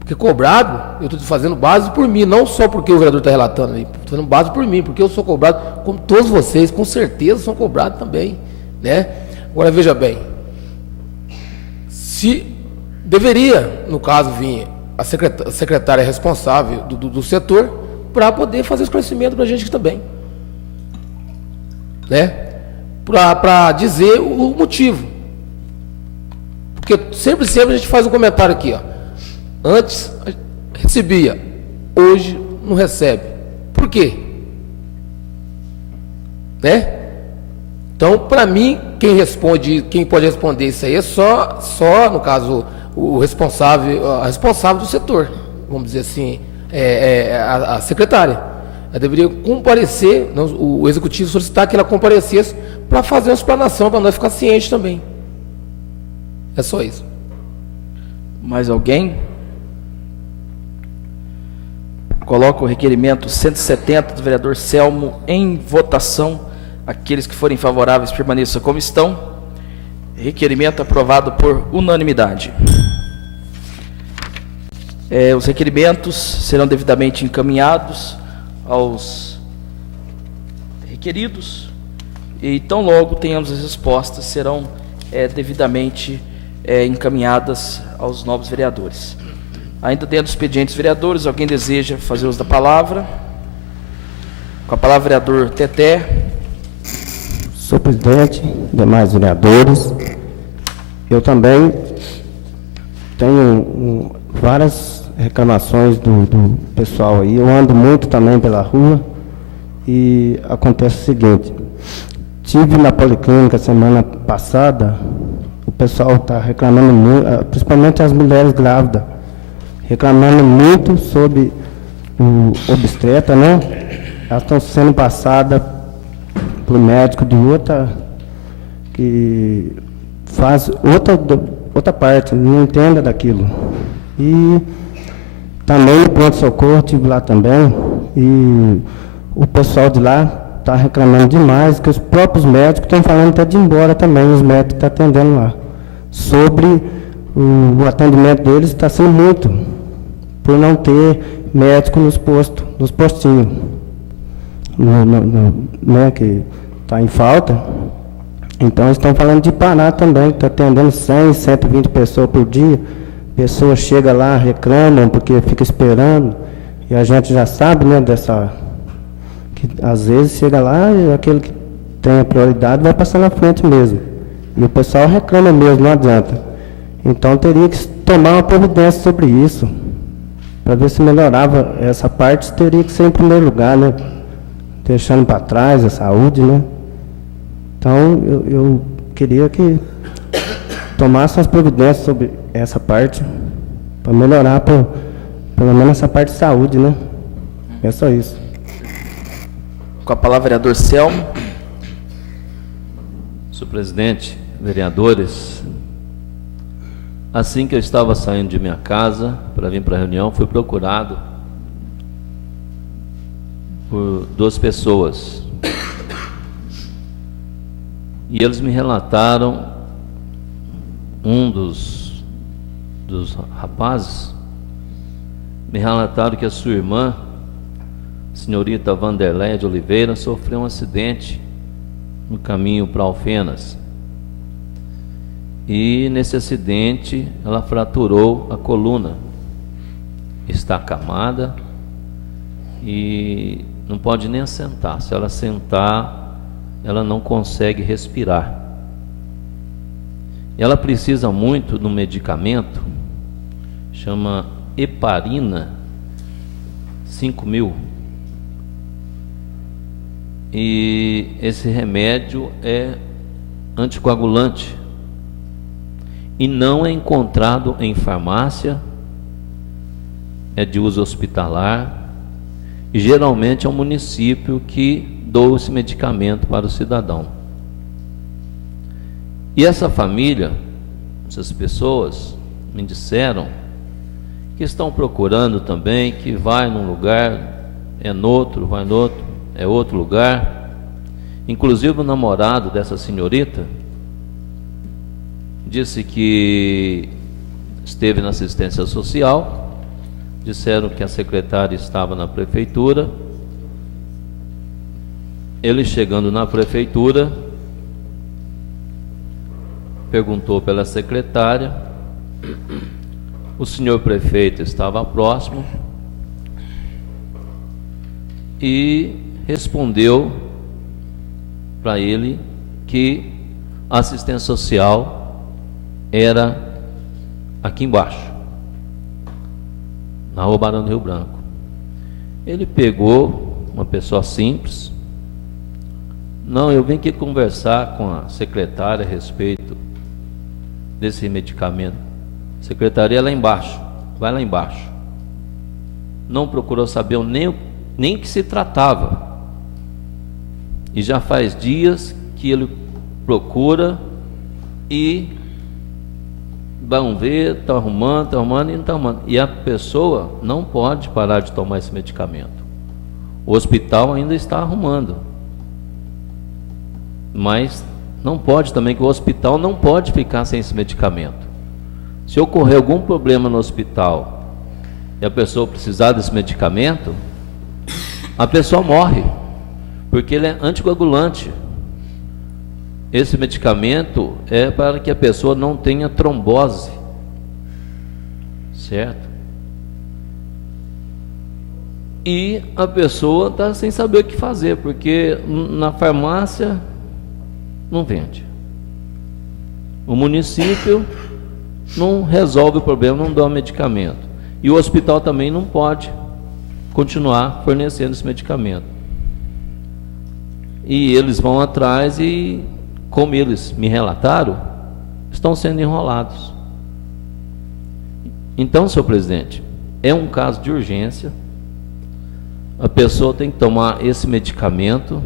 Porque cobrado, eu estou fazendo base por mim, não só porque o vereador está relatando aí, estou fazendo base por mim, porque eu sou cobrado, como todos vocês, com certeza são cobrados também, né? Agora, veja bem, se deveria, no caso, vir a secretária responsável do setor para poder fazer esclarecimento para a gente também, né? Para dizer o motivo. Porque sempre a gente faz um comentário aqui, ó. Antes recebia, hoje não recebe. Por quê? Né? Então, para mim, quem pode responder isso aí é só no caso, a responsável do setor, vamos dizer assim, a secretária. Ela deveria comparecer, o executivo solicitar que ela comparecesse para fazer uma explanação, para nós ficar cientes também. É só isso. Mais alguém? Coloco o requerimento 170 do vereador Selmo em votação. Aqueles que forem favoráveis permaneçam como estão. Requerimento aprovado por unanimidade. Os requerimentos serão devidamente encaminhados aos requeridos e tão logo tenhamos as respostas, serão devidamente encaminhadas aos novos vereadores. Ainda dentro dos expedientes vereadores, alguém deseja fazer uso da palavra? Com a palavra, vereador Teté. Senhor presidente, demais vereadores, eu também tenho várias reclamações do pessoal aí. Eu ando muito também pela rua e acontece o seguinte: tive na policlínica semana passada, o pessoal está reclamando muito, principalmente as mulheres grávidas, reclamando muito sobre o obstetra, né? Elas estão sendo passadas por médico de outra, que faz outra parte, não entenda daquilo. E também no pronto-socorro, estive lá também, e o pessoal de lá tá reclamando demais, que os próprios médicos estão falando até de ir embora também, os médicos que estão atendendo lá. Sobre o atendimento deles está sendo muito, por não ter médico nos postinhos, né, que está em falta. Então, eles estão falando de parar também, que está atendendo 100, 120 pessoas por dia. Pessoas chegam lá, reclamam, porque fica esperando. E a gente já sabe, né, que às vezes chega lá e aquele que tem a prioridade vai passar na frente mesmo. E o pessoal reclama mesmo, não adianta. Então, teria que tomar uma providência sobre isso. Para ver se melhorava essa parte, teria que ser em primeiro lugar, né? Deixando para trás a saúde, né? Então, eu queria que tomassem as providências sobre essa parte, para melhorar pelo menos essa parte de saúde, né? É só isso. Com a palavra, vereador Selmo. Senhor presidente, vereadores, assim que eu estava saindo de minha casa para vir para a reunião, fui procurado por 2 pessoas. E eles me relataram, um dos rapazes, me relataram que a sua irmã, senhorita Vanderléia de Oliveira, sofreu um acidente no caminho para Alfenas. E nesse acidente ela fraturou a coluna, está acamada e não pode nem assentar. Se ela sentar, ela não consegue respirar. Ela precisa muito de um medicamento, chama heparina 5.000. E esse remédio é anticoagulante e não é encontrado em farmácia, é de uso hospitalar e geralmente é o município que doa esse medicamento para o cidadão. E essa família, essas pessoas me disseram que estão procurando também, que vai num lugar, é noutro, vai no outro, é outro lugar. Inclusive o namorado dessa senhorita disse que esteve na assistência social, disseram que a secretária estava na prefeitura. Ele, chegando na prefeitura, perguntou pela secretária. O senhor prefeito estava próximo e respondeu para ele que a assistência social era aqui embaixo, na Rua Barão do Rio Branco. Ele pegou uma pessoa simples. Não, eu vim aqui conversar com a secretária a respeito desse medicamento. Secretaria é lá embaixo, vai lá embaixo. Não procurou saber nem que se tratava. E já faz dias que ele procura e vão ver, está arrumando e não está arrumando. E a pessoa não pode parar de tomar esse medicamento. O hospital ainda está arrumando. Mas não pode também, que o hospital não pode ficar sem esse medicamento. Se ocorrer algum problema no hospital e a pessoa precisar desse medicamento, a pessoa morre, porque ele é anticoagulante. Esse medicamento é para que a pessoa não tenha trombose, certo? E a pessoa está sem saber o que fazer, porque na farmácia não vende. O município não resolve o problema, não dá o medicamento. E o hospital também não pode continuar fornecendo esse medicamento. E eles vão atrás e, como eles me relataram, estão sendo enrolados. Então, senhor presidente, é um caso de urgência. A pessoa tem que tomar esse medicamento,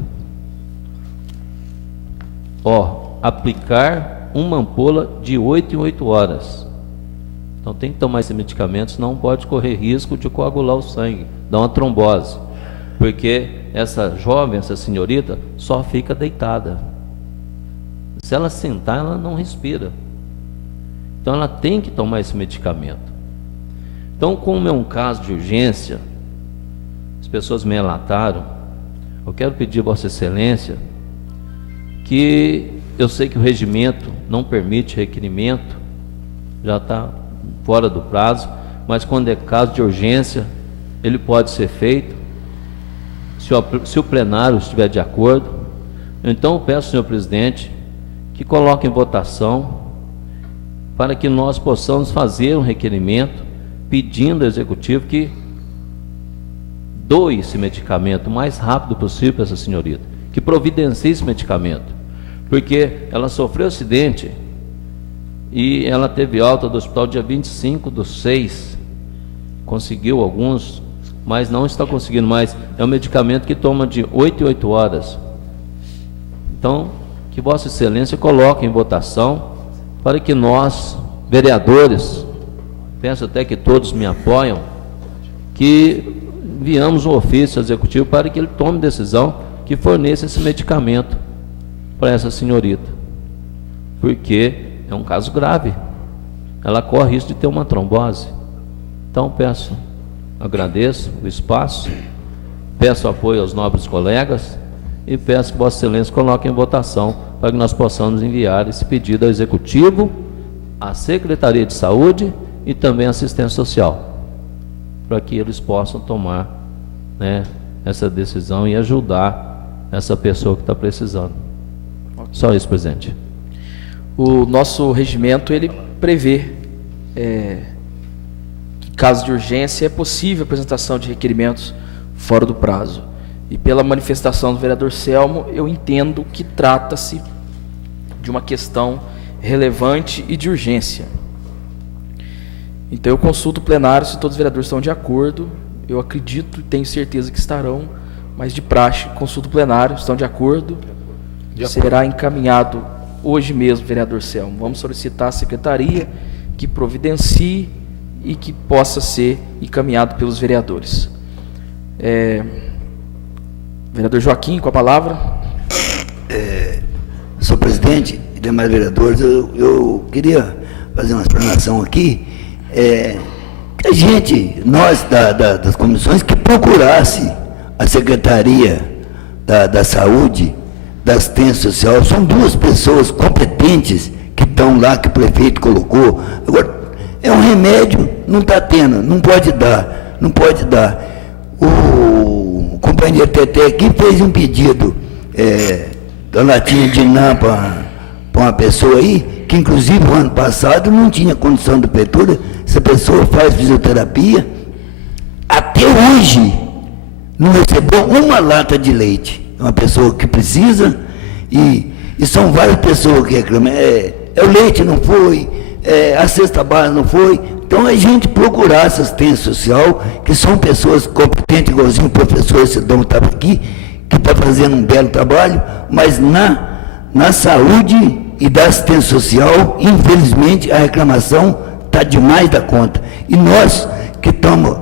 aplicar uma ampola de 8 em 8 horas. Então tem que tomar esse medicamento, senão pode correr risco de coagular o sangue, dar uma trombose. Porque essa jovem, essa senhorita, só fica deitada. Se ela sentar, ela não respira. Então ela tem que tomar esse medicamento. Então, como é um caso de urgência, as pessoas me relataram, eu quero pedir a Vossa Excelência que eu sei que o regimento não permite requerimento, já está fora do prazo, mas quando é caso de urgência, ele pode ser feito, se o plenário estiver de acordo. Então eu peço, senhor presidente, que coloque em votação para que nós possamos fazer um requerimento pedindo ao executivo que doe esse medicamento o mais rápido possível para essa senhorita, que providencie esse medicamento, porque ela sofreu acidente e ela teve alta do hospital dia 25/6, conseguiu alguns, mas não está conseguindo mais. É um medicamento que toma de 8 em 8 horas. Então, que Vossa Excelência coloque em votação para que nós, vereadores, peço até que todos me apoiam, que enviamos um ofício ao executivo para que ele tome decisão que forneça esse medicamento para essa senhorita, porque é um caso grave, ela corre risco de ter uma trombose. Então peço, agradeço o espaço, peço apoio aos nobres colegas e peço que Vossa Excelência coloque em votação para que nós possamos enviar esse pedido ao executivo, à Secretaria de Saúde e também à Assistência Social, para que eles possam tomar, né, essa decisão e ajudar essa pessoa que está precisando. Só isso, presidente. O nosso regimento, ele prevê que, em caso de urgência, é possível a apresentação de requerimentos fora do prazo. E pela manifestação do vereador Selmo, eu entendo que trata-se de uma questão relevante e de urgência. Então eu consulto o plenário se todos os vereadores estão de acordo. Eu acredito e tenho certeza que estarão, mas de praxe, consulto o plenário, estão de acordo? Será encaminhado hoje mesmo, vereador Selmo. Vamos solicitar à secretaria que providencie e que possa ser encaminhado pelos vereadores. Vereador Joaquim, com a palavra. Senhor presidente e demais vereadores, eu queria fazer uma explanação aqui, que a gente, nós das comissões, que procurasse a Secretaria da Saúde, da Assistência Social, são duas pessoas competentes que estão lá, que o prefeito colocou. Agora, é um remédio, não está tendo, não pode dar. O companheiro Teté aqui fez um pedido da latinha de NAM para uma pessoa aí, que inclusive o ano passado não tinha condição de prefeitura. Essa pessoa faz fisioterapia, até hoje não recebeu uma lata de leite. É uma pessoa que precisa, e são várias pessoas que reclamam. O leite não foi, a cesta básica não foi. Então a gente procurar assistência social, que são pessoas competentes, igualzinho o professor Sidão estava aqui, que está fazendo um belo trabalho, mas na saúde e da assistência social, infelizmente, a reclamação está demais da conta. E nós que estamos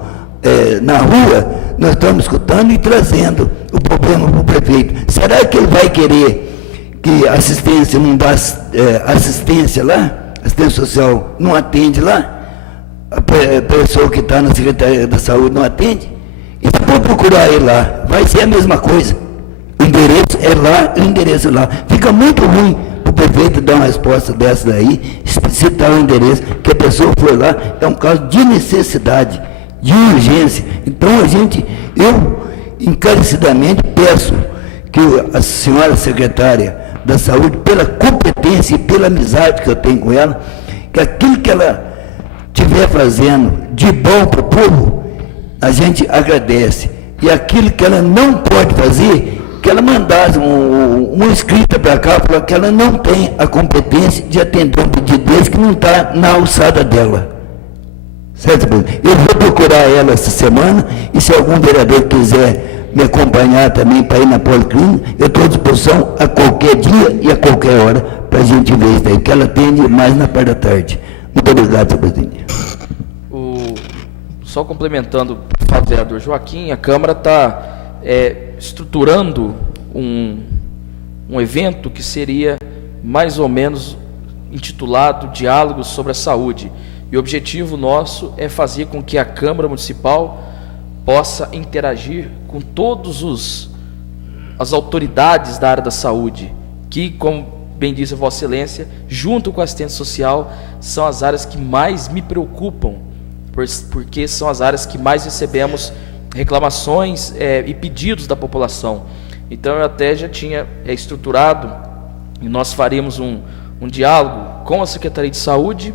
na rua, nós estamos escutando e trazendo o problema para o prefeito. Será que ele vai querer que a assistência não dá assistência lá? A assistência social não atende lá? A pessoa que está na Secretaria da Saúde não atende? E se for procurar ele lá, vai ser a mesma coisa. O endereço é lá, o endereço é lá. Fica muito ruim o prefeito dar uma resposta dessa daí, citar o endereço, que a pessoa foi lá, é um caso de necessidade, de urgência. Então eu encarecidamente peço que a senhora secretária da Saúde, pela competência e pela amizade que eu tenho com ela, que aquilo que ela estiver fazendo de bom para o povo, a gente agradece. E aquilo que ela não pode fazer, que ela mandasse uma escrita para cá, para que ela não tem a competência de atender um pedido desse que não está na alçada dela. Certo? Eu vou procurar ela essa semana, e se algum vereador quiser me acompanhar também para ir na Policlínica, eu estou à disposição a qualquer dia e a qualquer hora para a gente ver isso daí, que ela atende mais na parte da tarde. Muito obrigado, senhor presidente. Só complementando o fato do vereador Joaquim, a Câmara está estruturando um evento que seria mais ou menos intitulado Diálogos sobre a Saúde. E o objetivo nosso é fazer com que a Câmara Municipal possa interagir com todas as autoridades da área da saúde, que, como bem disse a Vossa Excelência, junto com a assistência social, são as áreas que mais me preocupam, porque são as áreas que mais recebemos reclamações e pedidos da população. Então eu até já tinha estruturado, e nós faremos um diálogo com a Secretaria de Saúde,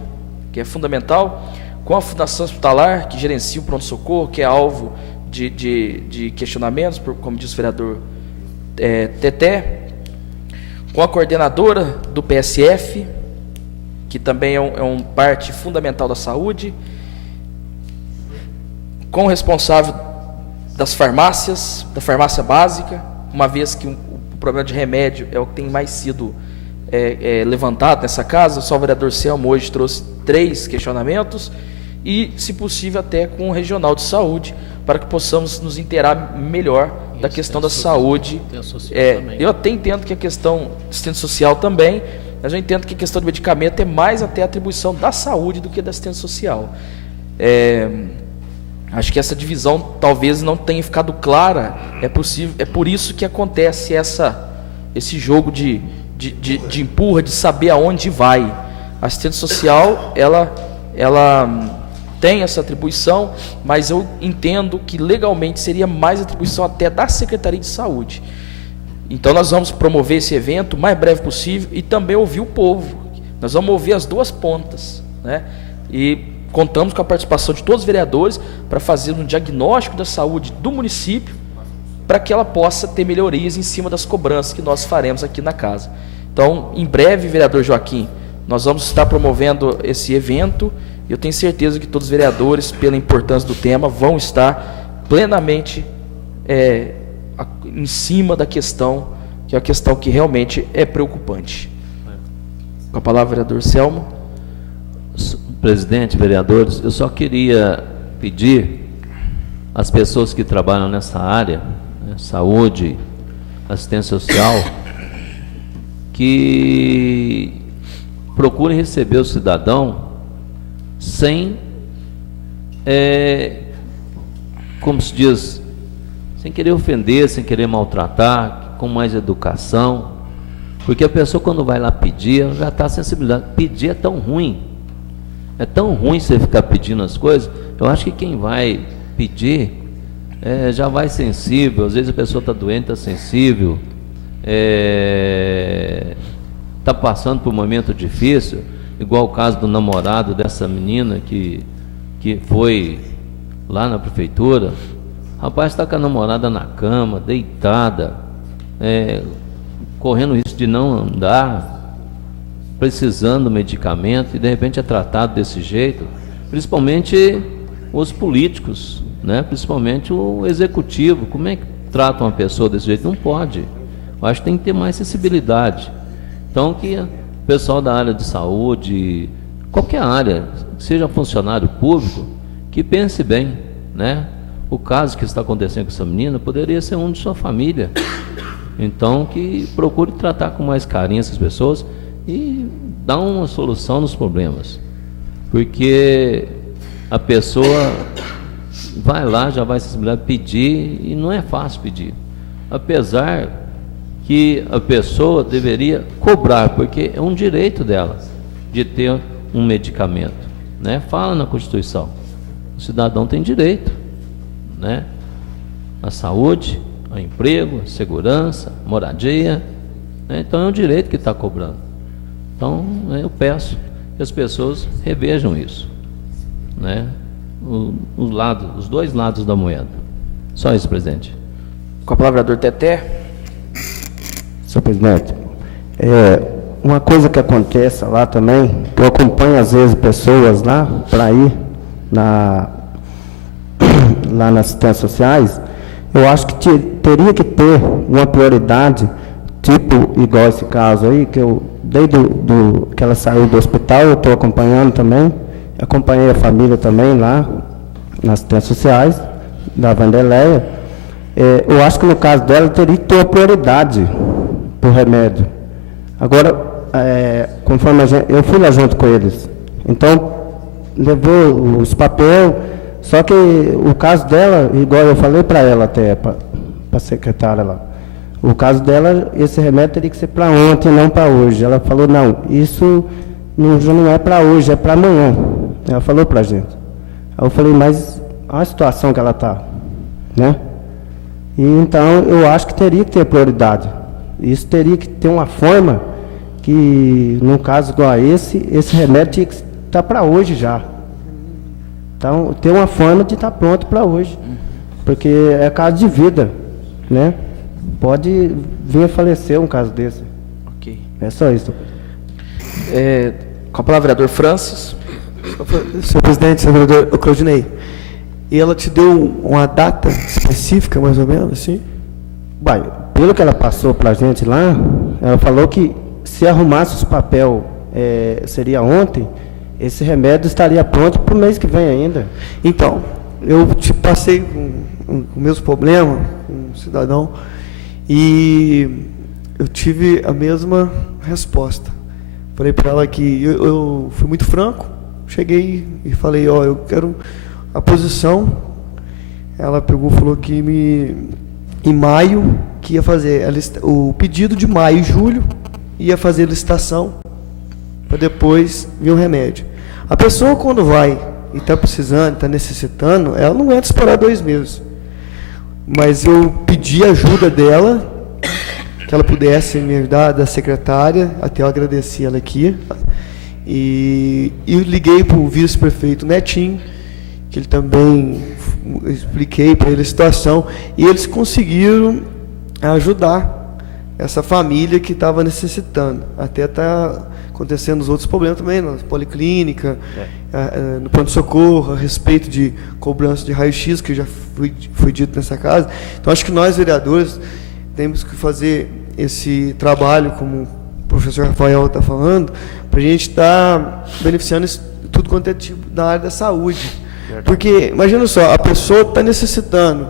que é fundamental, com a Fundação Hospitalar, que gerencia o pronto-socorro, que é alvo de questionamentos, como diz o vereador Teté, com a coordenadora do PSF, que também é um parte fundamental da saúde, com o responsável das farmácias, da farmácia básica, uma vez que o problema de remédio é o que tem mais sido levantado nessa casa. Só o vereador Selmo hoje trouxe 3 questionamentos, e, se possível, até com o regional de saúde, para que possamos nos inteirar melhor da questão da saúde. Eu até entendo que a questão de assistência social também, mas eu entendo que a questão do medicamento é mais até a atribuição da saúde do que da assistência social. Acho que essa divisão talvez não tenha ficado clara. É por isso que acontece esse jogo de empurra, de saber aonde vai. A assistência social, ela tem essa atribuição, mas eu entendo que legalmente seria mais atribuição até da Secretaria de Saúde. Então nós vamos promover esse evento o mais breve possível e também ouvir o povo. Nós vamos ouvir as duas pontas, né? E contamos com a participação de todos os vereadores para fazer um diagnóstico da saúde do município, para que ela possa ter melhorias em cima das cobranças que nós faremos aqui na casa. Então, em breve, vereador Joaquim, nós vamos estar promovendo esse evento. Eu tenho certeza que todos os vereadores, pela importância do tema, vão estar plenamente em cima da questão, que é a questão que realmente é preocupante. Com a palavra, vereador Selmo. Presidente, vereadores, eu só queria pedir às pessoas que trabalham nessa área, saúde, assistência social, que procurem receber o cidadão sem, como se diz, sem querer ofender, sem querer maltratar, com mais educação, porque a pessoa, quando vai lá pedir, ela já está sensibilizada. Pedir é tão ruim você ficar pedindo as coisas. Eu acho que quem vai pedir já vai sensível. Às vezes a pessoa está doente, está sensível, está passando por um momento difícil, igual o caso do namorado dessa menina que foi lá na prefeitura. Rapaz, está com a namorada na cama, deitada, correndo risco de não andar, precisando do medicamento, e de repente é tratado desse jeito. Principalmente os políticos, né? Principalmente o executivo. Como é que trata uma pessoa desse jeito? Não pode. Eu acho que tem que ter mais sensibilidade. Então, que o pessoal da área de saúde, qualquer área, seja funcionário público, que pense bem, né? O caso que está acontecendo com essa menina poderia ser um de sua família. Então, que procure tratar com mais carinho essas pessoas e dar uma solução nos problemas. Porque a pessoa vai lá, já vai se pedir, e não é fácil pedir. Apesar que a pessoa deveria cobrar, porque é um direito dela de ter um medicamento, né? Fala na Constituição, o cidadão tem direito, né? A saúde, ao emprego, segurança, moradia, né? Então é um direito que está cobrando. Então eu peço que as pessoas revejam isso, né? Os dois lados da moeda. Só isso, presidente. Com a palavra, vereador Teté. Senhor presidente, uma coisa que acontece lá também, que eu acompanho às vezes pessoas lá para ir lá nas assistências sociais, eu acho que teria que ter uma prioridade, tipo igual esse caso aí, que eu, desde que ela saiu do hospital, eu estou acompanhando também, acompanhei a família também lá nas assistências sociais da Vanderleia, Eu acho que no caso dela teria que ter uma prioridade para o remédio. Agora, conforme eu fui lá junto com eles, então levou os papéis, só que o caso dela, igual eu falei para ela até, para a secretária lá, o caso dela, esse remédio teria que ser para ontem, não para hoje. Ela falou, não, isso já não é para hoje, é para amanhã. Ela falou para a gente. Aí eu falei, mas olha a situação que ela está, né? E então eu acho que teria que ter prioridade. Isso teria que ter uma forma que, num caso igual a esse remédio tinha que estar para hoje já. Então, ter uma forma de estar pronto para hoje. Porque é caso de vida, né? Pode vir a falecer um caso desse. Ok. É só isso. Com a palavra, vereador Francis. Senhor presidente, senhor vereador Claudinei, e ela te deu uma data específica, mais ou menos, assim? Bem, pelo que ela passou para a gente lá, ela falou que se arrumasse os papel, seria ontem, esse remédio estaria pronto para o mês que vem ainda. Então, eu te passei com o mesmo problema, com um cidadão, e eu tive a mesma resposta. Falei para ela que eu fui muito franco, cheguei e falei, eu quero a posição. Ela pegou e falou que em maio, que ia fazer o pedido de maio e julho, ia fazer a licitação, para depois vir o remédio. A pessoa, quando vai e está precisando, está necessitando, ela não aguenta esperar 2 meses. Mas eu pedi ajuda dela, que ela pudesse me ajudar, da secretária, até eu agradeci ela aqui. E liguei para o vice-prefeito Netinho, que ele também, expliquei para ele a situação, e eles conseguiram ajudar essa família que estava necessitando. Até está acontecendo os outros problemas também, na policlínica, no pronto-socorro, a respeito de cobrança de raio-x, que já foi dito nessa casa. Então, acho que nós, vereadores, temos que fazer esse trabalho, como o professor Rafael está falando, para a gente estar beneficiando tudo quanto é tipo da área da saúde. Porque, imagina só, a pessoa está necessitando,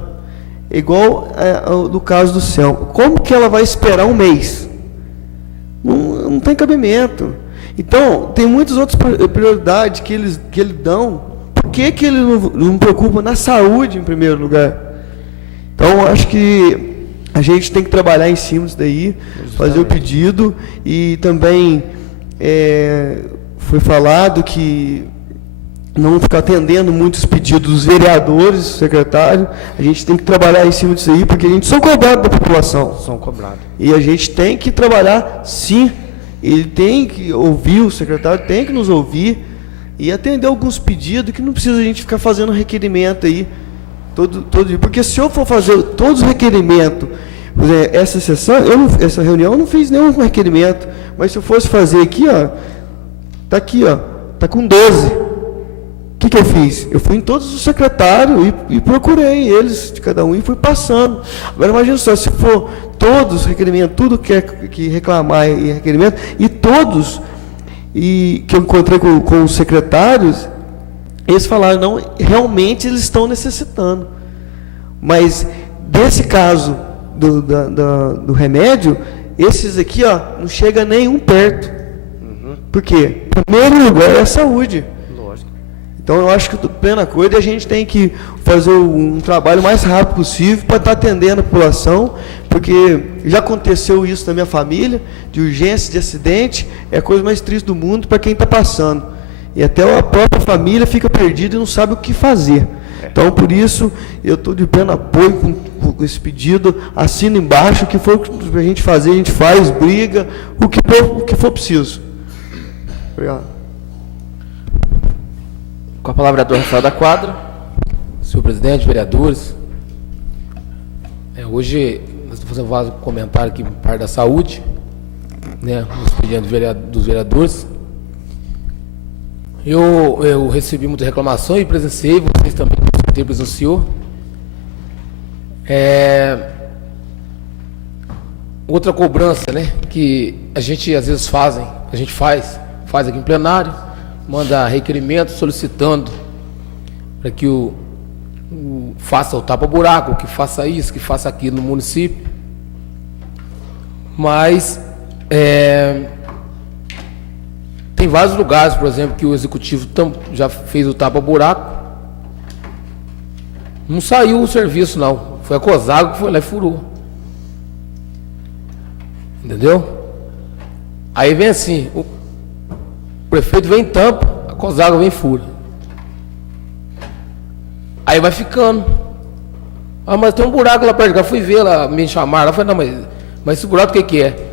igual no caso do Selma, como que ela vai esperar um mês? Não tem cabimento. Então, tem muitas outras prioridades que eles dão. Por que ele não preocupa na saúde em primeiro lugar? Então, acho que a gente tem que trabalhar em cima disso daí, fazer o pedido, e também foi falado que não ficar atendendo muitos pedidos dos vereadores, secretário. A gente tem que trabalhar em cima disso aí, porque a gente são cobrados da população. São cobrados. E a gente tem que trabalhar, sim. Ele tem que ouvir, o secretário tem que nos ouvir e atender alguns pedidos que não precisa a gente ficar fazendo requerimento aí todo dia. Porque se eu for fazer todos os requerimentos, essa sessão, essa reunião eu não fiz nenhum requerimento, mas se eu fosse fazer aqui, tá com 12. O que eu fiz? Eu fui em todos os secretários e procurei eles, de cada um, e fui passando. Agora, imagina só, se for todos requerimentos, tudo que reclamar e requerimento, e todos que eu encontrei com os secretários, eles falaram, não, realmente eles estão necessitando. Mas, desse caso do remédio, esses aqui, não chega nenhum perto. Por quê? Em primeiro lugar é a saúde. Então, eu acho que tudo plena coisa, e a gente tem que fazer um trabalho o mais rápido possível para estar atendendo a população, porque já aconteceu isso na minha família, de urgência, de acidente, é a coisa mais triste do mundo para quem está passando. E até a própria família fica perdida e não sabe o que fazer. Então, por isso, eu estou de pleno apoio com esse pedido, assino embaixo, o que for para a gente fazer, a gente faz, briga, o que for preciso. Obrigado. Com a palavra, vereador Rafael da Quadra. Senhor presidente, vereadores, hoje nós estamos fazendo um comentário aqui para da saúde, nos pedidos dos vereadores. Eu recebi muita reclamação e presenciei, vocês também presenciou. Outra cobrança, que a gente às vezes faz aqui em plenário, manda requerimento solicitando para que o faça o tapa-buraco, que faça isso, que faça aquilo no município. Mas tem vários lugares, por exemplo, que o executivo já fez o tapa-buraco. Não saiu o serviço, não. Foi a COSAGO que foi lá e furou. Entendeu? Aí vem assim, o prefeito vem e tampa, a COSAGO vem e fura. Aí vai ficando. Ah, mas tem um buraco lá perto. Eu fui ver, lá, me chamaram. Eu falei, não, mas esse buraco o que é?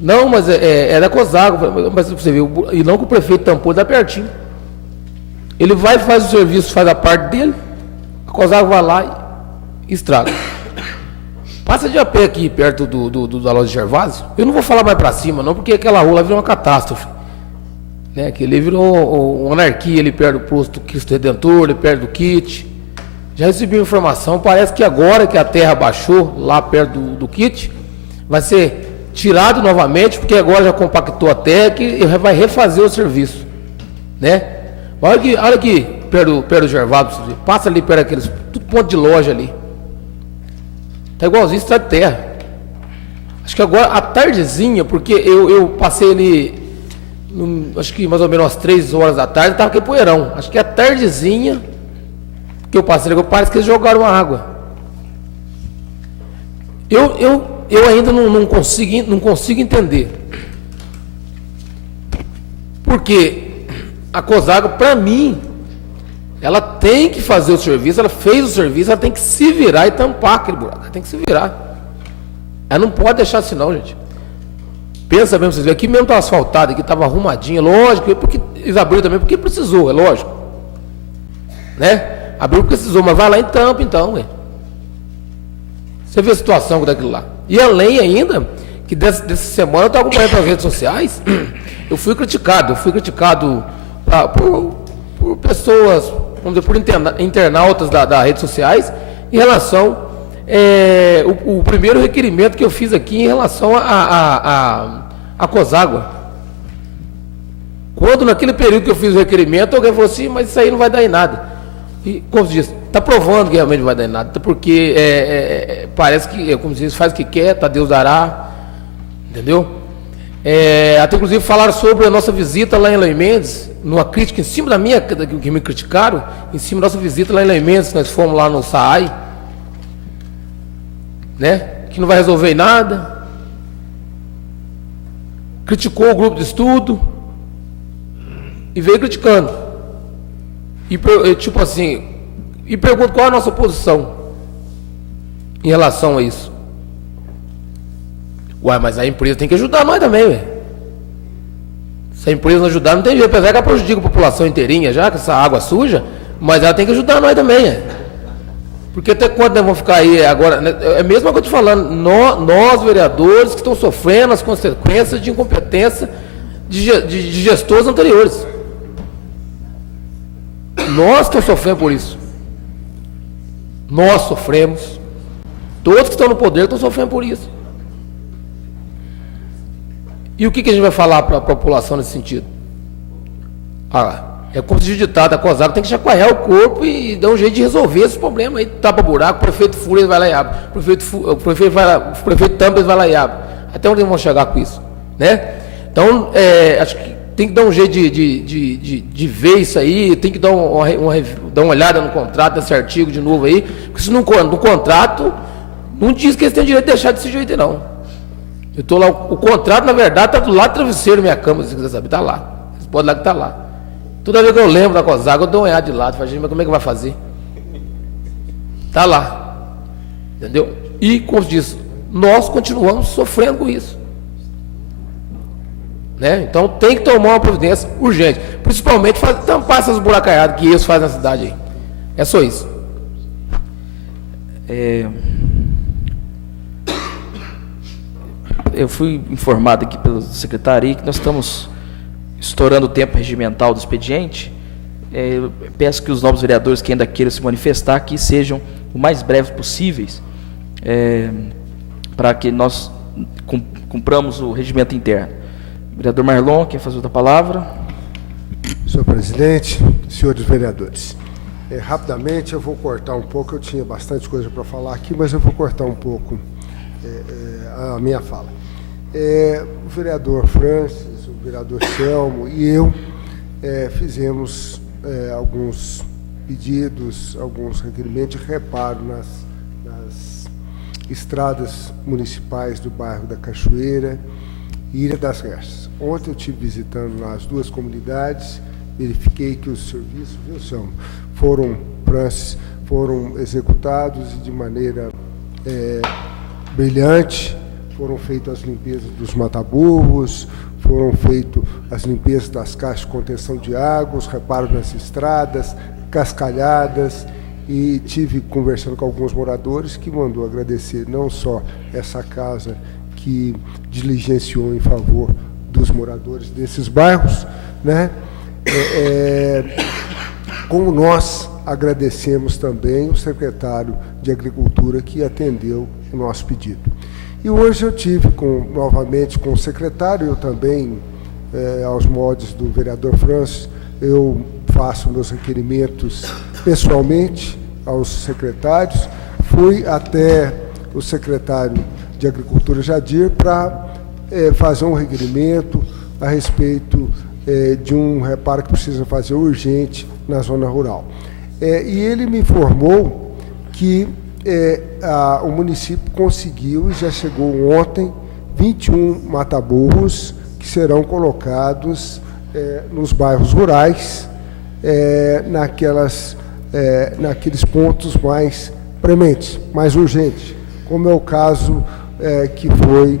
Não, mas é da COSAGO. Mas você viu, e não que o prefeito tampou, dá pertinho. Ele vai e faz o serviço, faz a parte dele, a COSAGO vai lá e estraga. Passa de a pé aqui, perto da loja de Gervásio. Eu não vou falar mais pra cima, não, porque aquela rua lá virou uma catástrofe. Né? Que ele virou uma anarquia ali perto do posto Cristo Redentor, ali perto do kit. Já recebi informação, parece que agora que a terra baixou, lá perto do kit, vai ser tirado novamente, porque agora já compactou a terra e vai refazer o serviço. Né? Olha aqui perto do Gervásio, passa ali perto daqueles, tudo ponto de loja ali. Tá igualzinho estrada de terra. Acho que agora, à tardezinha, porque eu passei ali, acho que mais ou menos às 3 horas da tarde, estava aqui poeirão. Acho que à tardezinha que eu passei, parece que eles jogaram água. Eu ainda não consigo entender. Porque a COSAGO, para mim, ela tem que fazer o serviço, ela fez o serviço, ela tem que se virar e tampar aquele buraco. Ela tem que se virar. Ela não pode deixar assim não, gente. Pensa mesmo, vocês verem, aqui mesmo estava asfaltado, aqui estava arrumadinho, lógico, porque eles abriram também, porque precisou, é lógico. Né? Abriu porque precisou, mas vai lá e tampa então, ué. Você vê a situação daquilo lá. E além ainda, que dessa semana eu estava acompanhando pelas redes sociais, eu fui criticado por pessoas, vamos dizer, por internautas das redes sociais, em relação o primeiro requerimento que eu fiz aqui em relação a COSAGO. Quando naquele período que eu fiz o requerimento, alguém falou assim, mas isso aí não vai dar em nada. E, como se diz, está provando que realmente não vai dar em nada, porque parece que, como se diz, faz o que quer, tá, Deus dará, entendeu? Até inclusive falaram sobre a nossa visita lá em Eloy Mendes, numa crítica em cima da minha, que me criticaram, em cima da nossa visita lá em Eloy Mendes, nós fomos lá no SAAI, né? Que não vai resolver nada. Criticou o grupo de estudo e veio criticando. E tipo assim, e pergunto qual é a nossa posição em relação a isso. Ué, mas a empresa tem que ajudar nós também, ué. Se a empresa não ajudar, não tem jeito. Apesar que ela prejudica a população inteirinha já, com essa água suja, mas ela tem que ajudar nós também, ué. Porque até quando nós vamos ficar aí agora, né, é mesmo o que eu estou falando, nós vereadores que estão sofrendo as consequências de incompetência de gestores anteriores. Nós estamos sofrendo por isso. Nós sofremos. Todos que estão no poder estão sofrendo por isso. E o que a gente vai falar para a população nesse sentido? É como se ditado, a COSAGO tem que chacoalhar o corpo e dar um jeito de resolver esse problema aí. Tapa buraco, o prefeito fura, ele vai lá e abre. O prefeito tampa, ele vai lá e abre. Até onde eles vão chegar com isso? Né? Então, acho que tem que dar um jeito de ver isso aí, tem que dar uma olhada no contrato, nesse artigo de novo aí, porque se no contrato não diz que eles têm direito de deixar desse jeito aí, não. Eu estou lá, o contrato, na verdade, está do lado do travesseiro da minha cama, se você quiser saber, está lá. Vocês podem lá que está lá. Toda vez que eu lembro da COSAGO, eu dou uma olhada de lado, falo, gente, mas como é que vai fazer? Está lá. Entendeu? E, como se diz, nós continuamos sofrendo com isso. Né? Então tem que tomar uma providência urgente, principalmente tampar essas buracaiadas que eles fazem na cidade aí. É só isso. Eu fui informado aqui pela secretaria que nós estamos estourando o tempo regimental do expediente. Eu peço que os novos vereadores que ainda queiram se manifestar aqui sejam o mais breves possíveis, para que nós cumpramos o regimento interno. Vereador Marlon, quer fazer outra palavra? Senhor presidente, senhores vereadores, Rapidamente, eu vou cortar um pouco, eu tinha bastante coisa para falar aqui, mas eu vou cortar um pouco a minha fala. O vereador Francis, o vereador Selmo e eu fizemos alguns pedidos, alguns requerimentos de reparo nas estradas municipais do bairro da Cachoeira e Ilha das Restas. Ontem eu estive visitando lá as duas comunidades, verifiquei que os serviços, viu, Selmo, foram executados de maneira brilhante, foram feitas as limpezas dos mataburros, foram feitas as limpezas das caixas de contenção de água, os reparos nas estradas, cascalhadas, e tive conversando com alguns moradores que mandou agradecer não só essa casa que diligenciou em favor dos moradores desses bairros, né? Como nós agradecemos também o secretário de Agricultura que atendeu o nosso pedido. E hoje eu tive novamente com o secretário, eu também, aos moldes do vereador Francis, eu faço meus requerimentos pessoalmente aos secretários. Fui até o secretário de Agricultura, Jadir, para fazer um requerimento a respeito de um reparo que precisa fazer urgente na zona rural. E ele me informou que o município conseguiu, e já chegou ontem, 21 mataburros que serão colocados nos bairros rurais, naqueles pontos mais prementes, mais urgentes, como é o caso que foi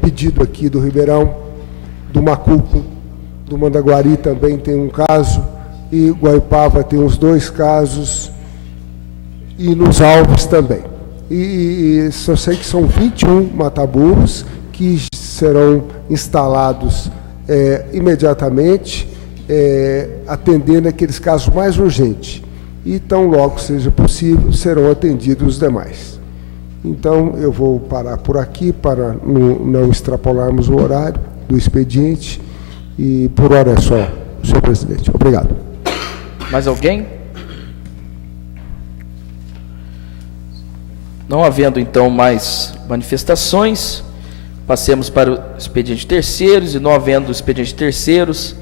pedido aqui do Ribeirão, do Macuco, do Mandaguari também tem um caso, e Guaipava tem uns 2 casos, e nos Alves também. E só sei que são 21 mataburros que serão instalados imediatamente, atendendo aqueles casos mais urgentes. E tão logo seja possível, serão atendidos os demais. Então, eu vou parar por aqui para não extrapolarmos o horário do expediente. E por hora é só, senhor presidente. Obrigado. Mais alguém? Não havendo, então, mais manifestações, passemos para o expediente terceiros, e não havendo expediente terceiros,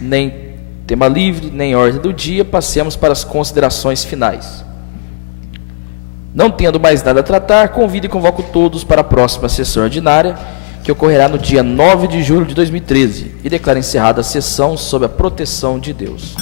nem tema livre, nem ordem do dia, passemos para as considerações finais. Não tendo mais nada a tratar, convido e convoco todos para a próxima sessão ordinária, que ocorrerá no dia 9 de julho de 2013, e declaro encerrada a sessão sob a proteção de Deus.